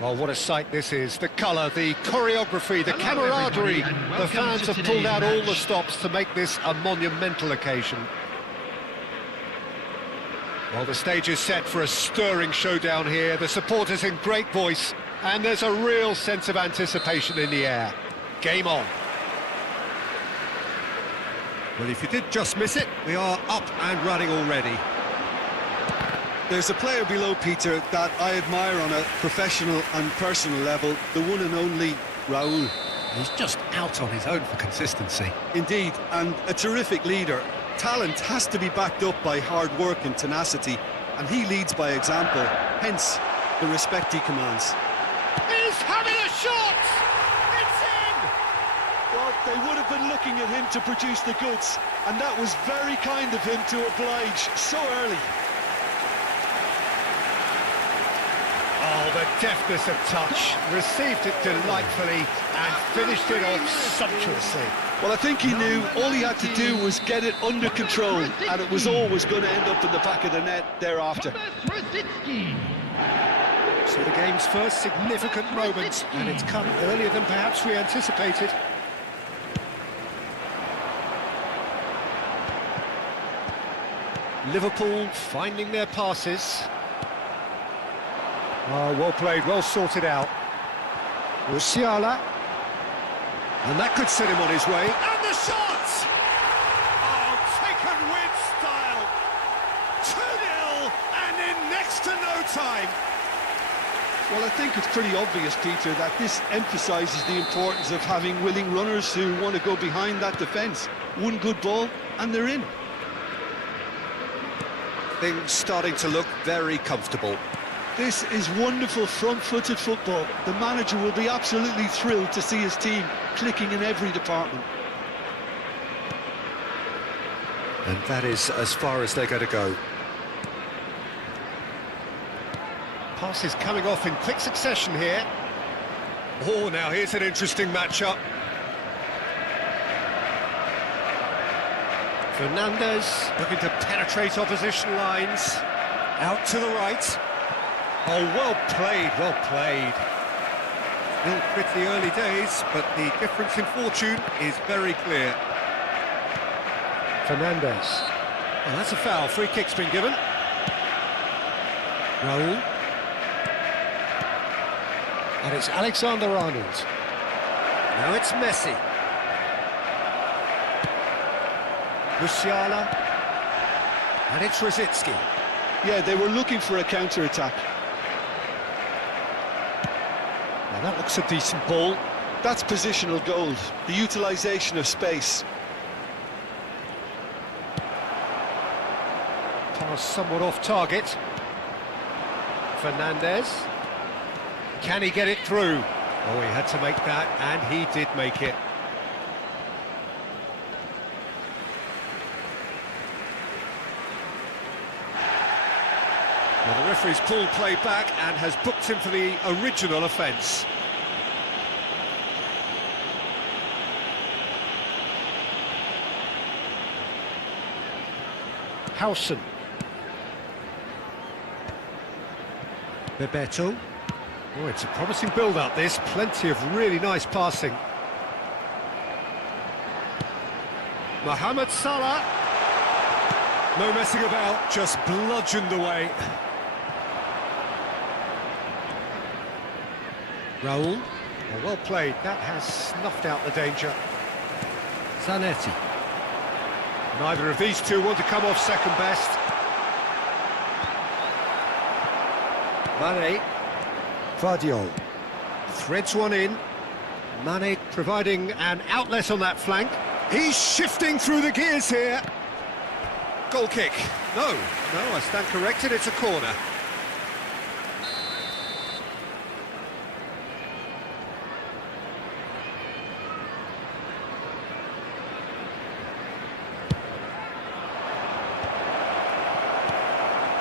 Well, what a sight this is. The colour, the choreography, the Hello, camaraderie. everybody, and The welcome fans to have pulled today's out all the match. stops to make this a monumental occasion. Well, the stage is set for a stirring showdown here. The supporters in great voice, and there's a real sense of anticipation in the air. Game on. Well, if you did just miss it, we are up and running already. There's a player below Peter that I admire on a professional and personal level, the one and only Raul. He's just out on his own for consistency. Indeed, and a terrific leader. Talent has to be backed up by hard work and tenacity, and he leads by example, hence the respect he commands. He's having a shot! It's in! Well, they would have been looking at him to produce the goods, and that was very kind of him to oblige so early. Oh, the deftness of touch. Received it delightfully and finished it off sumptuously. Well, I think he knew all he had to do was get it under control, and it was always going to end up in the back of the net thereafter. So the game's first significant moment, and it's come earlier than perhaps we anticipated. Liverpool finding their passes. Oh, well played, well sorted out. Musiala. And that could set him on his way. And the shot! Oh, taken with style. 2-0, and in next to no time. Well, I think it's pretty obvious, Peter, that this emphasises the importance of having willing runners who want to go behind that defence. One good ball, and they're in. Things starting to look very comfortable. This is wonderful front-footed football. The manager will be absolutely thrilled to see his team clicking in every department. And that is as far as they're going to go. Passes coming off in quick succession here. Oh, now here's an interesting matchup. Fernandes looking to penetrate opposition lines. Out to the right. Oh, well played, well played. Still pretty early days, but the difference in fortune is very clear. Fernandes. Oh, that's a foul. Free kick's been given. Raul. And it's Alexander-Arnold. Now it's Messi. Musiala. And it's Rosicki. Yeah, they were looking for a counter-attack. Now that looks a decent ball. That's positional gold, the utilisation of space. Pass somewhat off target. Fernandes. Can he get it through? Oh, he had to make that, and he did make it. Well, the referee's pulled play back and has booked him for the original offence. Howson. Bebeto. Oh, it's a promising build-up, this. Plenty of really nice passing. Mohamed Salah. No messing about, just bludgeoned away. Raul. Oh, well played. That has snuffed out the danger. Zanetti. Neither of these two want to come off second best. Mane. Vardiol. Threads one in. Mane providing an outlet on that flank. He's shifting through the gears here. Goal kick. No, I stand corrected, it's a corner.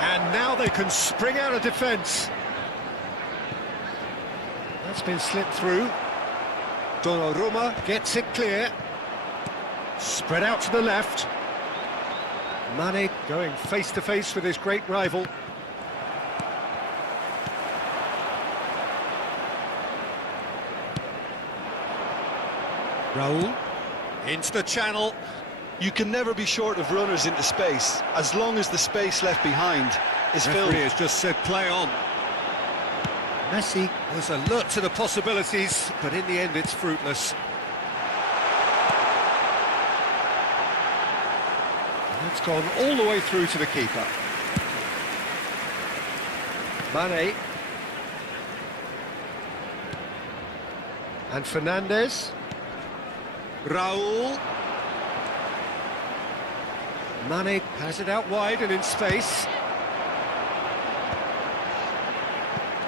And now they can spring out of defence. That's been slipped through. Donnarumma gets it clear. Spread out to the left. Mane going face-to-face with his great rival. Raul into the channel. You can never be short of runners into space, as long as the space left behind is filled. Referee has just said play on. Messi was alert to the possibilities, but in the end it's fruitless. And that's gone all the way through to the keeper. Mane. And Fernandez. Raul. Mane has it out wide and in space.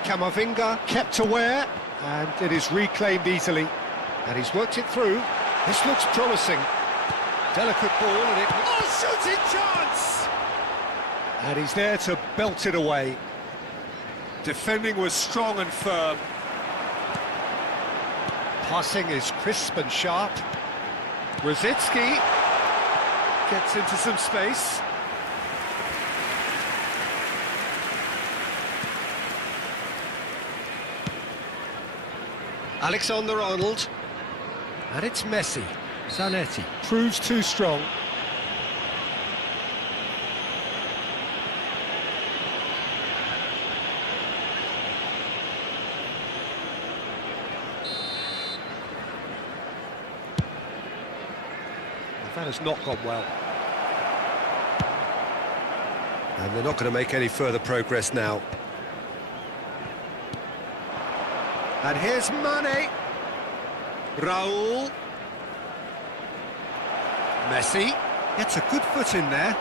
Camavinga kept aware, and it is reclaimed easily. And he's worked it through. This looks promising. Delicate ball, and it... Oh, shooting chance! And he's there to belt it away. Defending was strong and firm. Passing is crisp and sharp. Rosicki gets into some space. Alexander-Arnold. And it's Messi. Zanetti proves too strong. That has not gone well. And they're not going to make any further progress now. And here's Mane. Raul. Messi gets a good foot in there.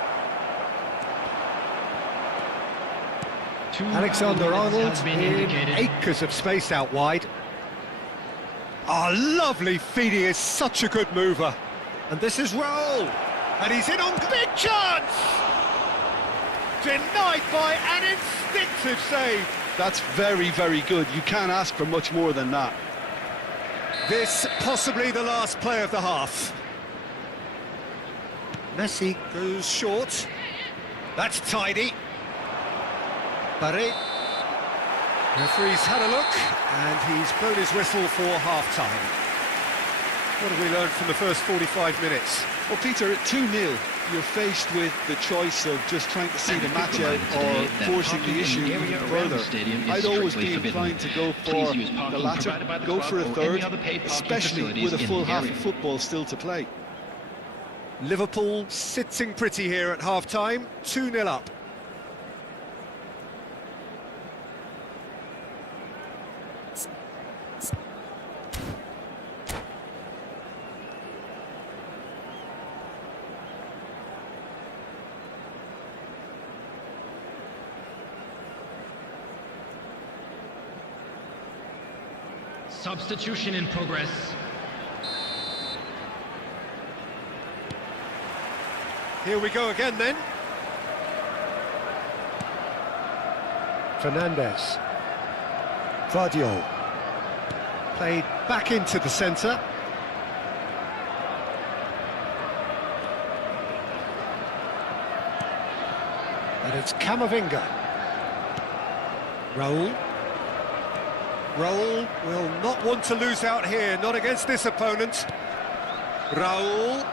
Alexander-Arnold in acres of space out wide. Oh, lovely feed, he is such a good mover. And this is Raul. And he's in on big chance! Denied by an instinctive save. That's very, very good. You can't ask for much more than that. This possibly the last play of the half. Messi goes short. That's tidy. Barret. Referee's had a look, and he's blown his whistle for half-time. What have we learned from the first 45 minutes? Well, Peter, at 2-0, you're faced with the choice of just trying to see the match out or forcing the issue even further. I'd always be inclined to go for the latter, go for a third, especially with a full half of football still to play. Liverpool sitting pretty here at half-time, 2-0 up. Substitution in progress. Here we go again then. Fernandez. Vardio. Played back into the centre. And it's Camavinga. Raul. Raul will not want to lose out here, not against this opponent. Raul.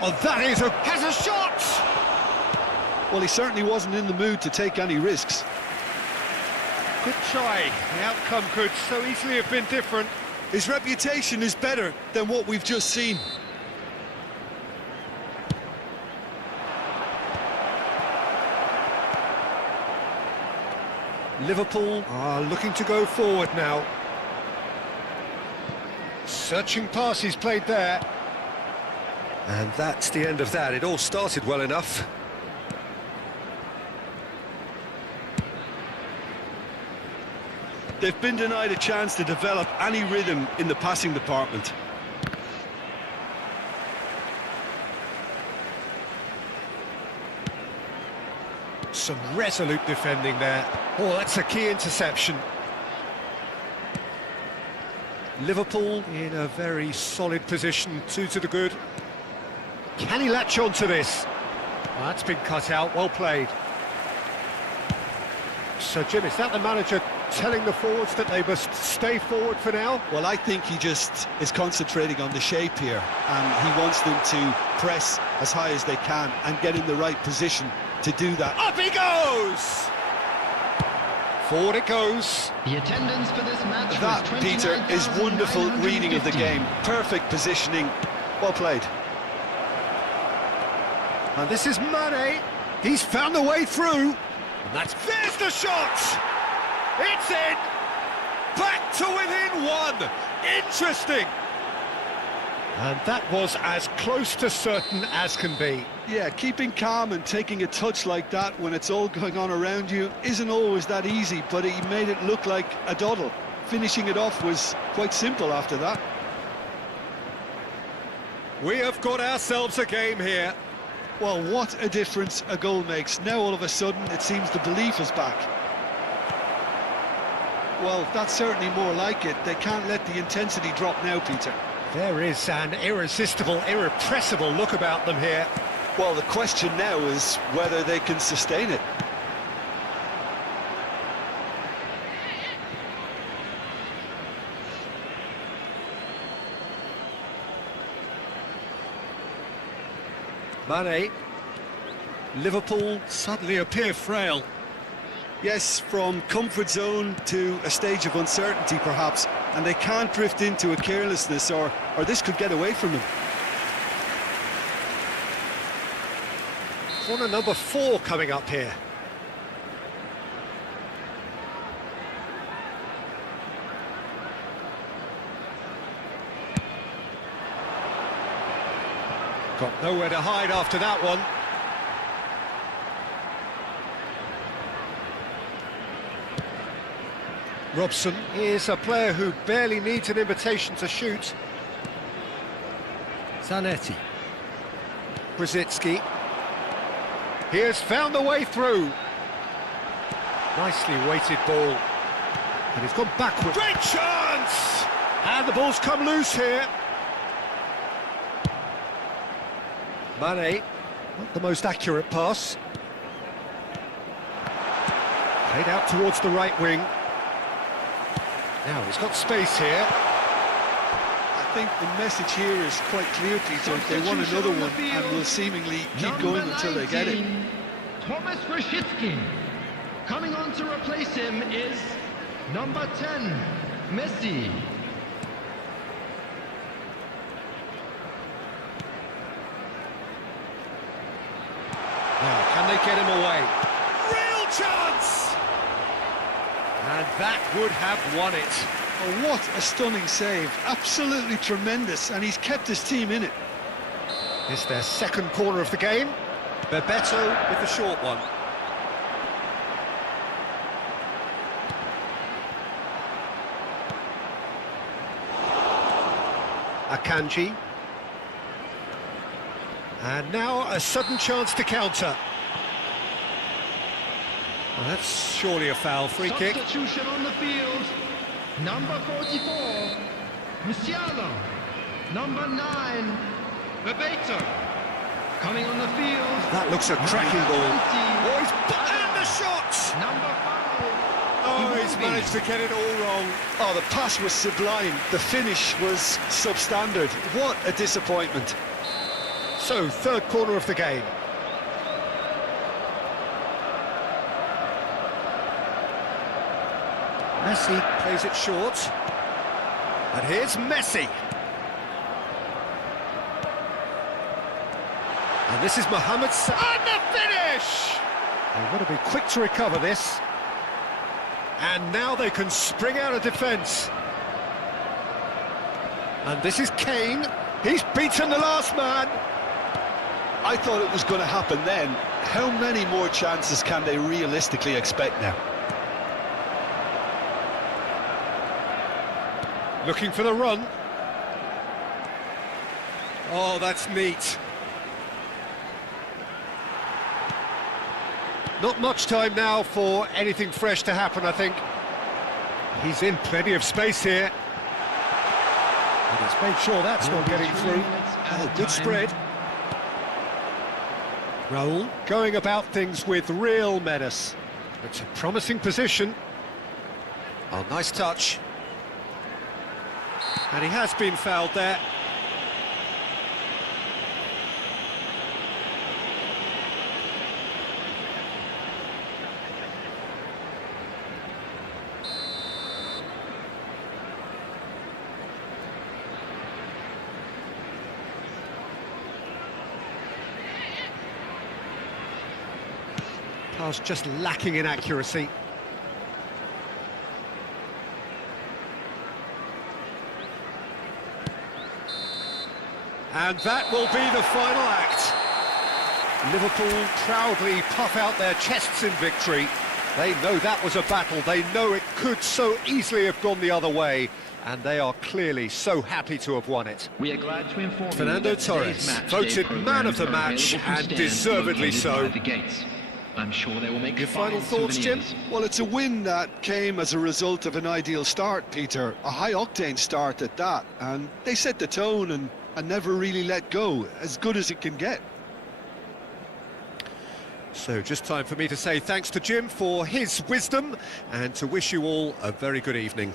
Oh, that is has a shot! Well, he certainly wasn't in the mood to take any risks. Good try. The outcome could so easily have been different. His reputation is better than what we've just seen. Liverpool are looking to go forward now. Searching pass he's played there. And that's the end of that. It all started well enough. They've been denied a chance to develop any rhythm in the passing department. Some resolute defending there. Oh, that's a key interception. Liverpool in a very solid position, 2 to the good. Can he latch on to this? Well, that's been cut out, well played. So, Jim, is that the manager telling the forwards that they must stay forward for now? Well, I think he just is concentrating on the shape here, and he wants them to press as high as they can and get in the right position to do that. Up he goes! Forward it goes. The attendance for this match That, was Peter, is wonderful reading of the 29,950. game. Perfect positioning. Well played. And this is Mane. He's found a way through. And there's the shot! It's in! Back to within one! Interesting! And that was as close to certain as can be. Yeah, keeping calm and taking a touch like that when it's all going on around you isn't always that easy, but he made it look like a doddle. Finishing it off was quite simple after that. We have got ourselves a game here. Well, what a difference a goal makes. Now all of a sudden it seems the belief is back. Well, that's certainly more like it. They can't let the intensity drop now, Peter. There is an irresistible, irrepressible look about them here. Well, the question now is whether they can sustain it. Mane. Liverpool suddenly appear frail. Yes, from comfort zone to a stage of uncertainty perhaps, and they can't drift into a carelessness or this could get away from them. Corner number 4 coming up here. Got nowhere to hide after that one. Robson is a player who barely needs an invitation to shoot. Zanetti. Brzezinski. He has found a way through. Nicely weighted ball. And he's gone backward. Great chance! And the ball's come loose here. Mane, not the most accurate pass. Played out towards the right wing. Now he's got space here. I think the message here is quite clear, Peter. They want another one and will seemingly keep going until they get it. Thomas Rashitsky. Coming on to replace him is number 10, Messi. Now, can they get him away? Real chance! And that would have won it. Oh, what a stunning save. Absolutely tremendous, and he's kept his team in it. It's their second corner of the game. Bebeto with the short one. Akanji. And now a sudden chance to counter. Well, that's surely a foul. Free kick. Substitution on the field. Number 44, Musiala. Number 9, Bebeto. Coming on the field. That looks a cracking ball. Oh, he's and the shot! Number 5. Oh, he's managed to get it all wrong. Oh, the pass was sublime. The finish was substandard. What a disappointment. So, third corner of the game. Messi plays it short. And here's Messi. And this is Mohamed Salah. And the finish! They've got to be quick to recover this. And now they can spring out of defence. And this is Kane. He's beaten the last man. I thought it was going to happen then. How many more chances can they realistically expect now? Looking for the run. Oh, that's neat. Not much time now for anything fresh to happen, I think. He's in plenty of space here. And he's made sure that's not getting through. Oh, good spread. Raul going about things with real menace. It's a promising position. Oh, nice touch. And he has been fouled there. Pass just lacking in accuracy. And that will be the final act. Liverpool proudly puff out their chests in victory. They know that was a battle. They know it could so easily have gone the other way. And they are clearly so happy to have won it. We are glad to inform Fernando you that today's Torres match voted day man of the programs match, are available from and stands deservedly located so. by the gates. I'm sure they will make Your fine final thoughts, Jim? souvenirs. Well, it's a win that came as a result of an ideal start, Peter. A high-octane start at that, and they set the tone and never really let go, as good as it can get. So just time for me to say thanks to Jim for his wisdom and to wish you all a very good evening.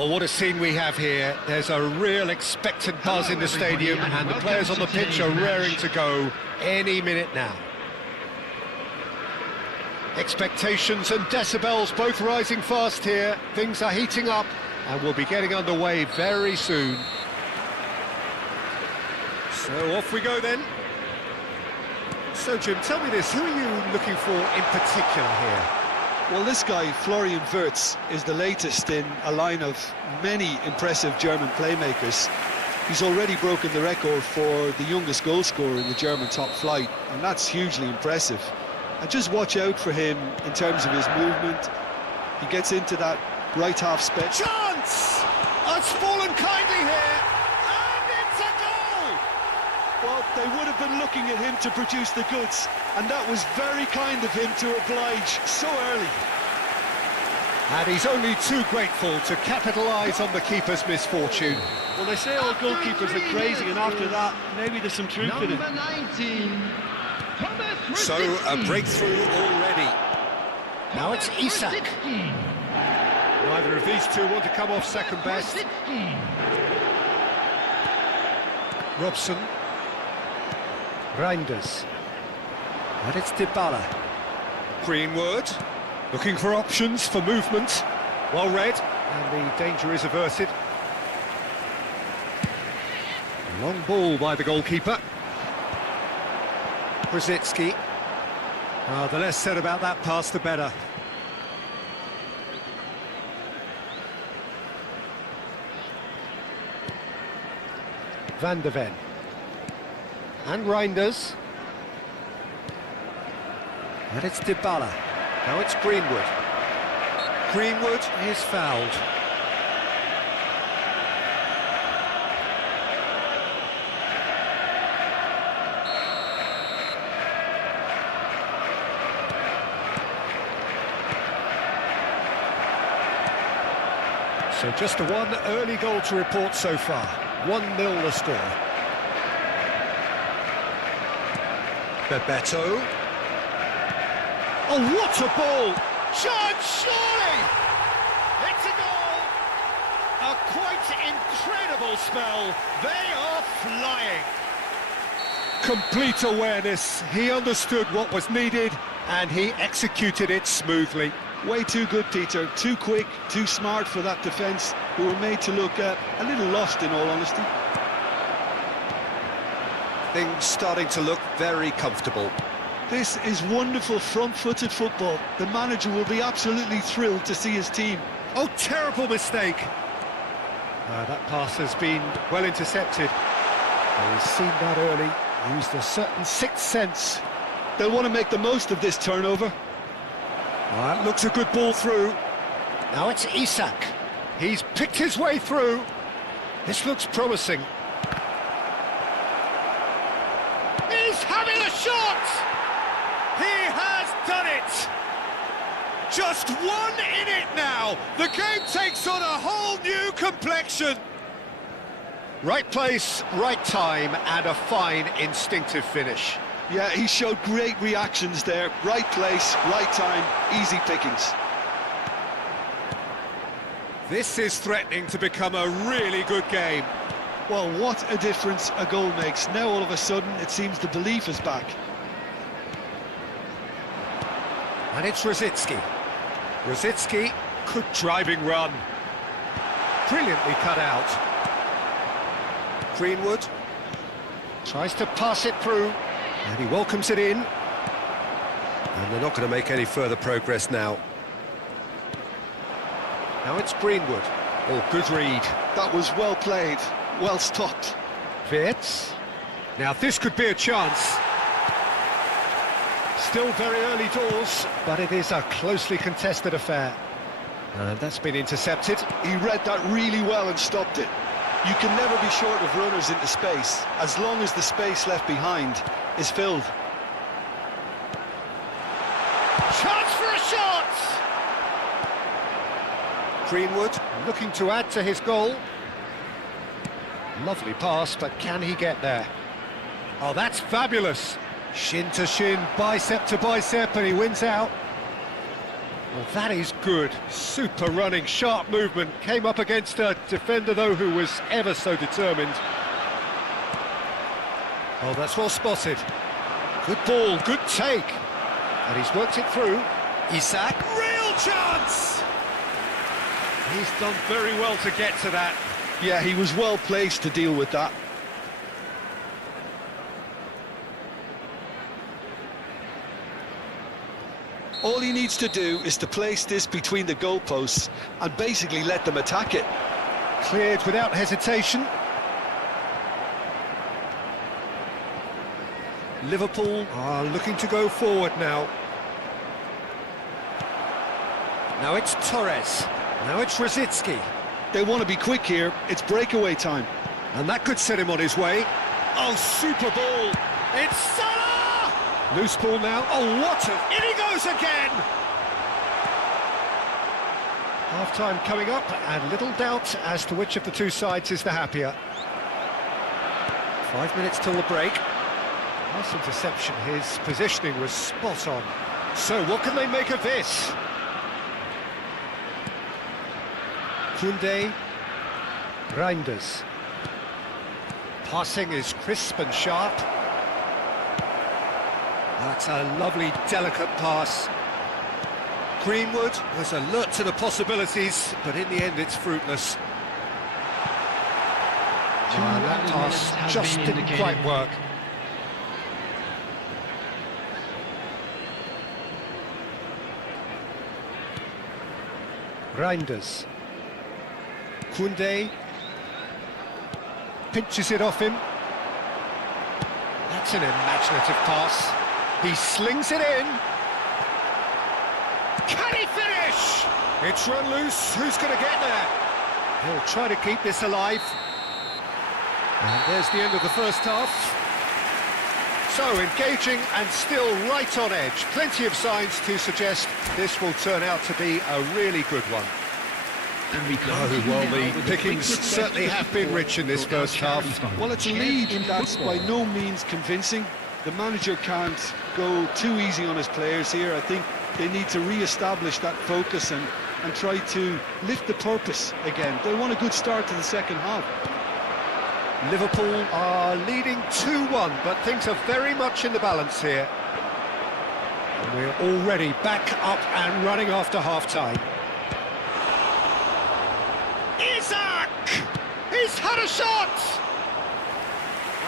Well, what a scene we have here. There's a real expectant buzz in the stadium, and the players on the pitch are raring to go any minute now. Expectations and decibels both rising fast here. Things are heating up, and we'll be getting underway very soon. So off we go then. So Jim, tell me this, who are you looking for in particular here? Well, this guy, Florian Wirtz, is the latest in a line of many impressive German playmakers. He's already broken the record for the youngest goal scorer in the German top flight, and that's hugely impressive. And just watch out for him in terms of his movement. He gets into that right half space. Chance! Oh, it's fallen kindly here, and it's a goal! Well, they would have been looking at him to produce the goods, and that was very kind of him to oblige so early. And he's only too grateful to capitalise on the keeper's misfortune. Well, they say all goalkeepers are crazy, and after that, maybe there's some truth in it. Number 19, Thomas So, a Rosicki. breakthrough already. Now it's Isak. Rosicki. Neither of these two want to come off second best. Rosicki. Robson. Reinders. And it's Dybala. Greenwood. Looking for options for movement. Well read. And the danger is averted. Long ball by the goalkeeper. Brzezinski. The less said about that pass, the better. Van der Ven. And Reinders. And it's Dybala. Now it's Greenwood. Greenwood is fouled. So just the one early goal to report so far. 1-0 the score. Bebeto. Oh, what a ball! Chance, surely! It's a goal! A quite incredible spell. They are flying. Complete awareness. He understood what was needed and he executed it smoothly. Way too good, Peter. Too quick, too smart for that defence, who were made to look a little lost, in all honesty. Things starting to look very comfortable. This is wonderful front-footed football. The manager will be absolutely thrilled to see his team. Oh, terrible mistake. That pass has been well intercepted. He's seen that early, used a certain sixth sense. They'll want to make the most of this turnover. That looks a good ball through. Now it's Isak. He's picked his way through. This looks promising. He's having a shot! He has done it! Just one in it now. The game takes on a whole new complexion. Right place, right time, and a fine instinctive finish. Yeah, he showed great reactions there. Right place, right time, easy pickings. This is threatening to become a really good game. Well, what a difference a goal makes. Now all of a sudden it seems the belief is back. And it's Rosicki. Rosicki, good driving run. Brilliantly cut out. Greenwood tries to pass it through. And he welcomes it in. And they're not going to make any further progress now. Now it's Greenwood. Oh, good read. That was well played, well stopped. Wirtz. Now this could be a chance. Still very early doors, but it is a closely contested affair. And that's been intercepted. He read that really well and stopped it. You can never be short of runners into space, as long as the space left behind is filled. Chance for a shot! Greenwood looking to add to his goal. Lovely pass, but can he get there? Oh, that's fabulous. Shin to shin, bicep to bicep, and he wins out. Well, that is good. Super running, sharp movement. Came up against a defender, though, who was ever so determined. Oh, that's well spotted. Good ball, good take. And he's worked it through. Isak, real chance! He's done very well to get to that. Yeah, he was well placed to deal with that. All he needs to do is to place this between the goalposts and basically let them attack it. Cleared without hesitation. Liverpool are looking to go forward now. Now it's Torres. Now it's Rosicki. They want to be quick here. It's breakaway time. And that could set him on his way. Oh, super ball. It's Salah! Loose ball now. Oh, what a... In he goes again! Half-time coming up, and little doubt as to which of the two sides is the happier. 5 minutes till the break. Nice interception, his positioning was spot on. So what can they make of this? Koundé, Reinders. Passing is crisp and sharp. That's a lovely, delicate pass. Greenwood was alert to the possibilities, but in the end it's fruitless. That pass just didn't quite work. Reinders. Koundé pinches it off him. That's an imaginative pass. He slings it in. Can he finish? It's run loose. Who's going to get there? He'll try to keep this alive. And there's the end of the first half. So engaging and still right on edge. Plenty of signs to suggest this will turn out to be a really good one. Oh, well, the pickings certainly have been rich in this first half. Well, it's a lead that's by no means convincing. The manager can't go too easy on his players here. I think they need to re-establish that focus and try to lift the purpose again. They want a good start to the second half. Liverpool are leading 2-1, but things are very much in the balance here. And we're already back up and running after half-time. Isaac! He's had a shot!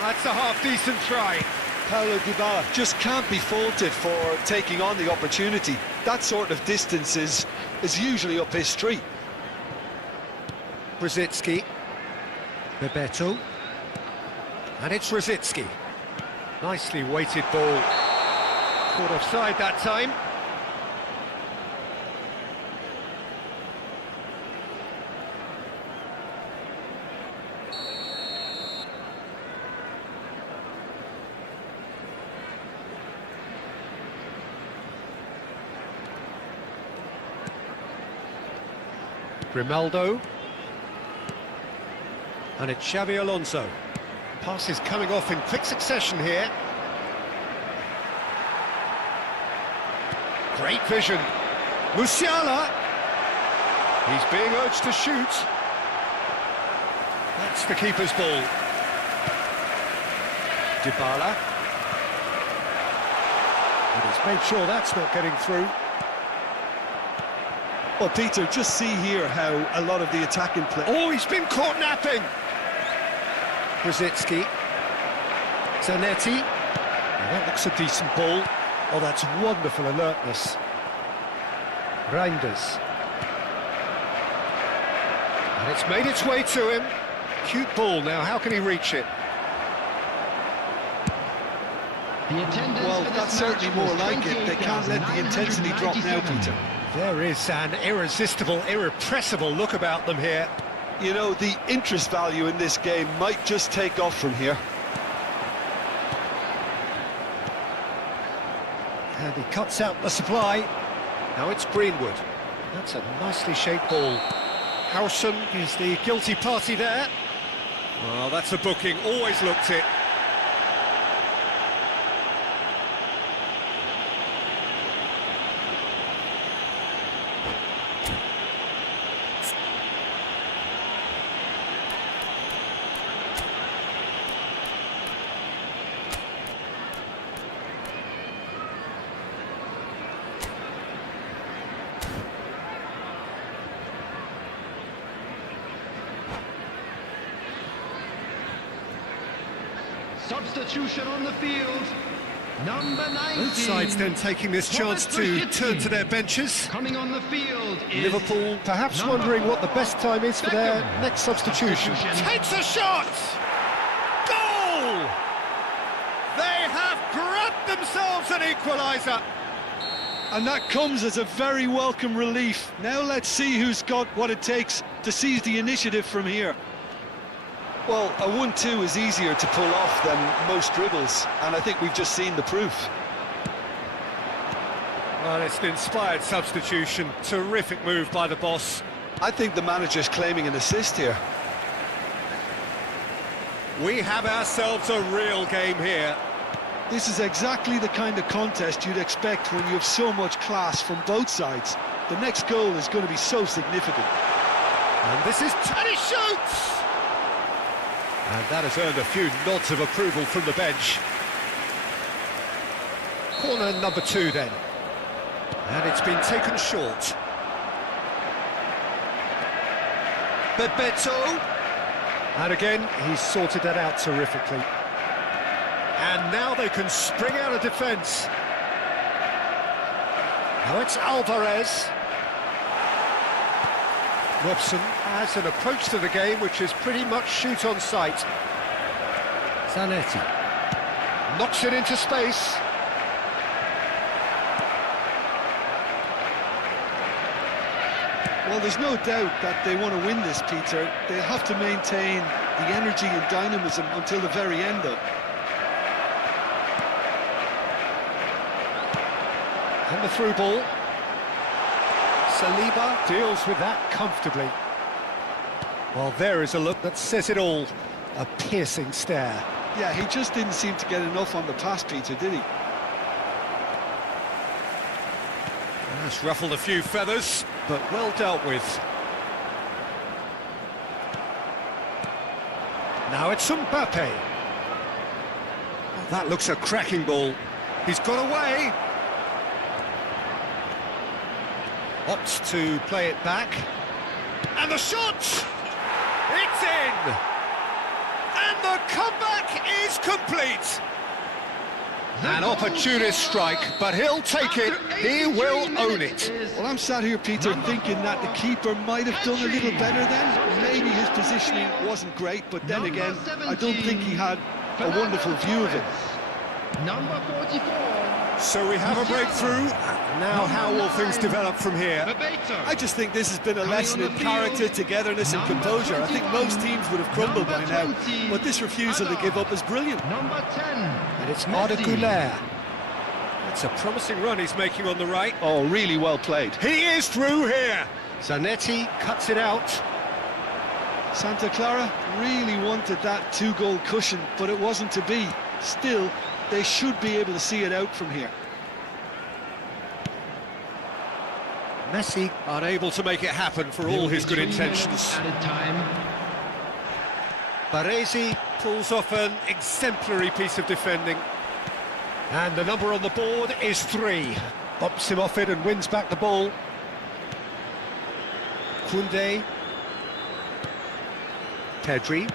That's a half-decent try. Paulo Dybala just can't be faulted for taking on the opportunity. That sort of distance is usually up his street. Brzezinski. Bebeto. And it's Rositzky. Nicely weighted ball. Caught offside that time. Grimaldo. And it's Xabi Alonso. Passes coming off in quick succession here. Great vision. Musiala. He's being urged to shoot. That's the keeper's ball. Dybala. And he's made sure that's not getting through. Well, Peter, just see here how a lot of the attacking play... Oh, he's been caught napping! Brzezinski. Zanetti. And that looks a decent ball. Oh, that's wonderful alertness. Reinders. And it's made its way to him. Cute ball now, how can he reach it? Well, that's certainly more like it. They can't let the intensity drop now, Peter. There is an irresistible, irrepressible look about them here. You know, the interest value in this game might just take off from here. And he cuts out the supply. Now it's Greenwood. That's a nicely shaped ball. Howson is the guilty party there. Well, that's a booking, always looked it. Substitution on the field. Number 19. Both sides then taking this chance to turn to their benches. Coming on the field is Liverpool perhaps wondering what the best time is for their next substitution. Takes a shot! Goal! They have grabbed themselves an equaliser. And that comes as a very welcome relief. Now let's see who's got what it takes to seize the initiative from here. Well, a 1-2 is easier to pull off than most dribbles, and I think we've just seen the proof. Well, it's an inspired substitution. Terrific move by the boss. I think the manager's claiming an assist here. We have ourselves a real game here. This is exactly the kind of contest you'd expect when you have so much class from both sides. The next goal is going to be so significant. And this is... and he shoots! And that has earned a few nods of approval from the bench. Corner number 2 then. And it's been taken short. Bebeto. And again, he's sorted that out terrifically. And now they can spring out of defence. Now it's Alvarez. Robson has an approach to the game which is pretty much shoot on sight. Zanetti knocks it into space. Well, there's no doubt that they want to win this, Peter. They'll have to maintain the energy and dynamism until the very end, though. And the through ball. Saliba deals with that comfortably. Well, there is a look that says it all. A piercing stare. Yeah, he just didn't seem to get enough on the pass, Peter, did he? That's ruffled a few feathers, but well dealt with. Now it's Mbappe. Oh, that looks a cracking ball. He's got away. Opts to play it back. And the shot! It's in! And the comeback is complete! An opportunist strike, but he'll take it. He will own it. Well, I'm sat here, Peter, thinking that the keeper might have done a little better then. Maybe his positioning wasn't great, but then again, I don't think he had a wonderful view of it. Number 44. So we have a breakthrough. Now how will things develop from here? I just think this has been a lesson in character, togetherness and composure. I think most teams would have crumbled by now, but this refusal to give up is brilliant. Number 10. And it's Arda Güler. It's a promising run he's making on the right. Oh, really well played. He is through here. Zanetti cuts it out. Santa Clara really wanted that 2-goal cushion, but it wasn't to be. Still, they should be able to see it out from here. Messi unable to make it happen for all his good intentions. Added time. Baresi pulls off an exemplary piece of defending. And the number on the board is 3. Bumps him off it and wins back the ball. Koundé. Pedri.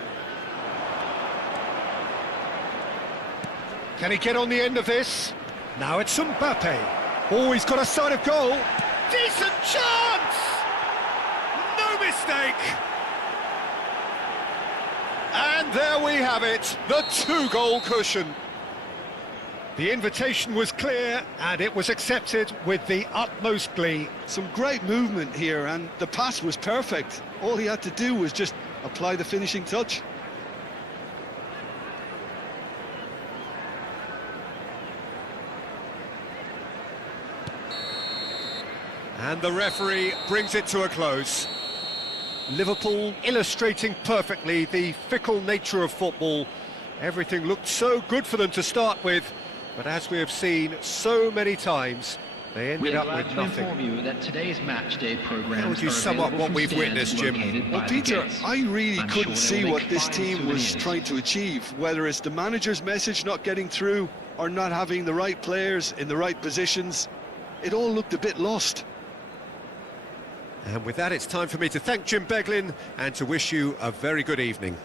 Can he get on the end of this? Now it's Mbappe. Oh, he's got a sight of goal. Decent chance! No mistake! And there we have it, the 2-goal cushion. The invitation was clear, and it was accepted with the utmost glee. Some great movement here, and the pass was perfect. All he had to do was just apply the finishing touch. And the referee brings it to a close. Liverpool illustrating perfectly the fickle nature of football. Everything looked so good for them to start with, but as we have seen so many times, they ended We're up glad with to inform nothing. you that today's match day programs How would you are sum up available what from we've stands witnessed, Jim? located Well, by the Peter, gates. I really I'm couldn't sure they'll see make what this fine team was souvenirs. trying to achieve, whether it's the manager's message not getting through or not having the right players in the right positions. It all looked a bit lost. And with that, it's time for me to thank Jim Beglin and to wish you a very good evening.